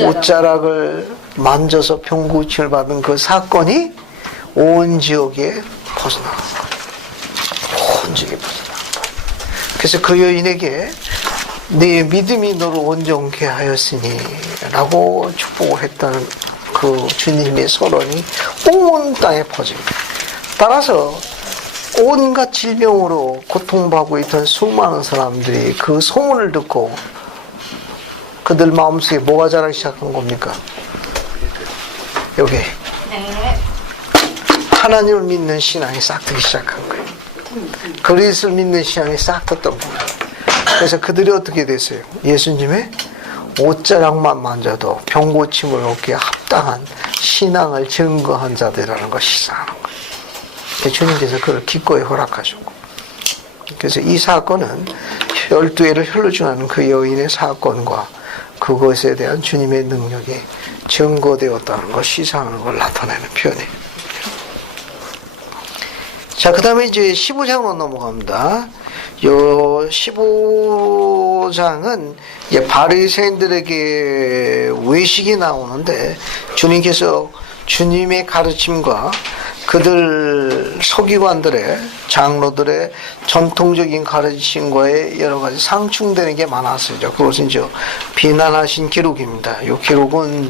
옷자락을 만져서 병고침을 받은 그 사건이 온 지역에 퍼져나간 거예요. 온 지역에 퍼져나간 거예요. 그래서 그 여인에게 네 믿음이 너를 온전케 하였으니 라고 축복을 했다는 그 주님의 선언이 온 땅에 퍼집니다. 따라서 온갖 질병으로 고통받고 있던 수많은 사람들이 그 소문을 듣고 그들 마음속에 뭐가 자라기 시작한 겁니까? 여기 하나님을 믿는 신앙이 싹 트기 시작한 거예요. 그리스도를 믿는 신앙이 싹 떴던 거예요. 그래서 그들이 어떻게 됐어요? 예수님의 옷자락만 만져도 병고침을 얻기에 합당한 신앙을 증거한 자들이라는 것이 시사하는 거예요. 주님께서 그걸 기꺼이 허락하셨고, 그래서 이 사건은 12회를 혈루증하는 그 여인의 사건과 그것에 대한 주님의 능력이 증거되었다는 것, 시사하는 걸 나타내는 표현이에요. 자, 그 다음에 이제 15장으로 넘어갑니다. 요 15장은 바리새인들에게 외식이 나오는데 주님께서 주님의 가르침과 그들 서기관들의 장로들의 전통적인 가르침과의 여러 가지 상충되는 게 많았어요. 그것은 이제 비난하신 기록입니다. 이 기록은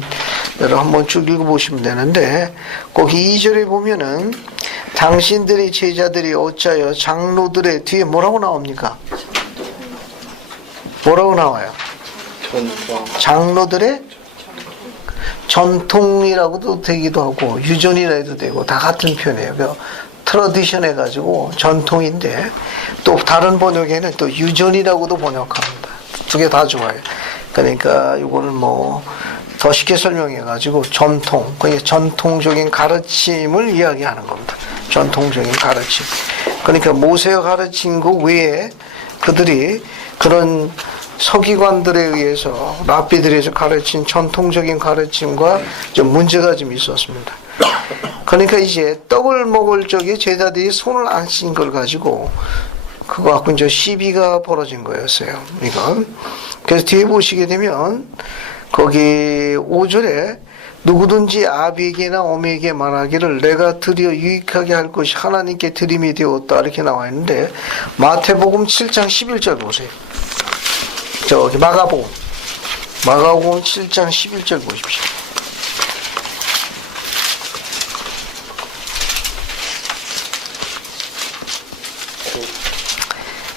여러분 한번 쭉 읽어보시면 되는데 거기 2절에 보면은 당신들의 제자들이 어찌하여 장로들의 뒤에 뭐라고 나옵니까? 뭐라고 나와요? 장로들의 전통이라고도 되기도 하고 유전이라 해도 되고 다 같은 표현이에요. 트러디션 해가지고 전통인데 또 다른 번역에는 또 유전이라고도 번역합니다. 두 개 다 좋아요. 그러니까 이거는 뭐 더 쉽게 설명해가지고 전통, 그러니까 전통적인 가르침을 이야기하는 겁니다. 전통적인 가르침. 그러니까 모세가 가르친 그 외에 그들이 그런 서기관들에 의해서 랍비들에 의해서 가르친 전통적인 가르침과 좀 문제가 좀 있었습니다. 그러니까 이제 떡을 먹을 적에 제자들이 손을 안 씻은 걸 가지고 그거 갖고 이제 시비가 벌어진 거였어요. 이건. 그래서 뒤에 보시게 되면 거기 5절에 누구든지 아비에게나 어미에게 말하기를 내가 드려 유익하게 할 것이 하나님께 드림이 되었다 이렇게 나와 있는데 마태복음 7장 11절 보세요. 저기 마가복음 7장 11절 보십시오.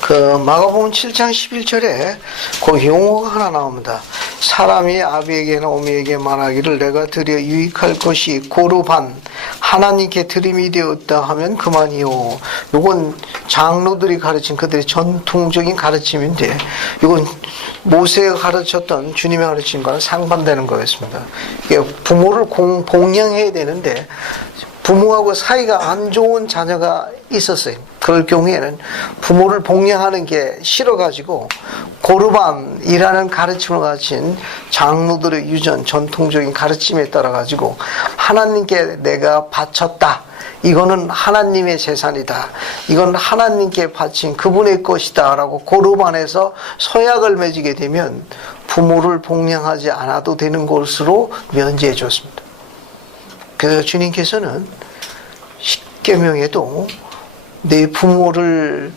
그 마가복음 7장 11절에 그 용어가 하나 나옵니다. 사람이 아비에게나 어미에게 말하기를 내가 드려 유익할 것이 고르반 하나님께 드림이 되었다 하면 그만이요. 이건 장로들이 가르친 그들의 전통적인 가르침인데 이건 모세가 가르쳤던 주님의 가르침과는 상반되는 거였습니다. 부모를 봉양해야 되는데 부모하고 사이가 안 좋은 자녀가 있었어요. 그럴 경우에는 부모를 봉양하는 게 싫어가지고 고르반이라는 가르침을 가진 장로들의 유전 전통적인 가르침에 따라 가지고 하나님께 내가 바쳤다. 이거는 하나님의 재산이다. 이건 하나님께 바친 그분의 것이다. 라고 고르반에서 서약을 맺게 되면 부모를 봉양하지 않아도 되는 것으로 면제해 줬습니다. 그래서 주님께서는 십계명에도 내 부모를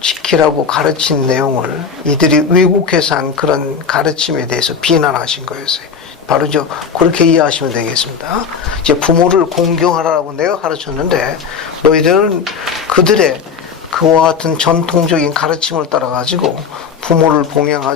지키라고 가르친 내용을 이들이 왜곡해서 한 그런 가르침에 대해서 비난하신 거였어요. 바로 그렇게 이해하시면 되겠습니다. 이제 부모를 공경하라고 내가 가르쳤는데 너희들은 그들의 그와 같은 전통적인 가르침을 따라가지고 부모를 봉양하지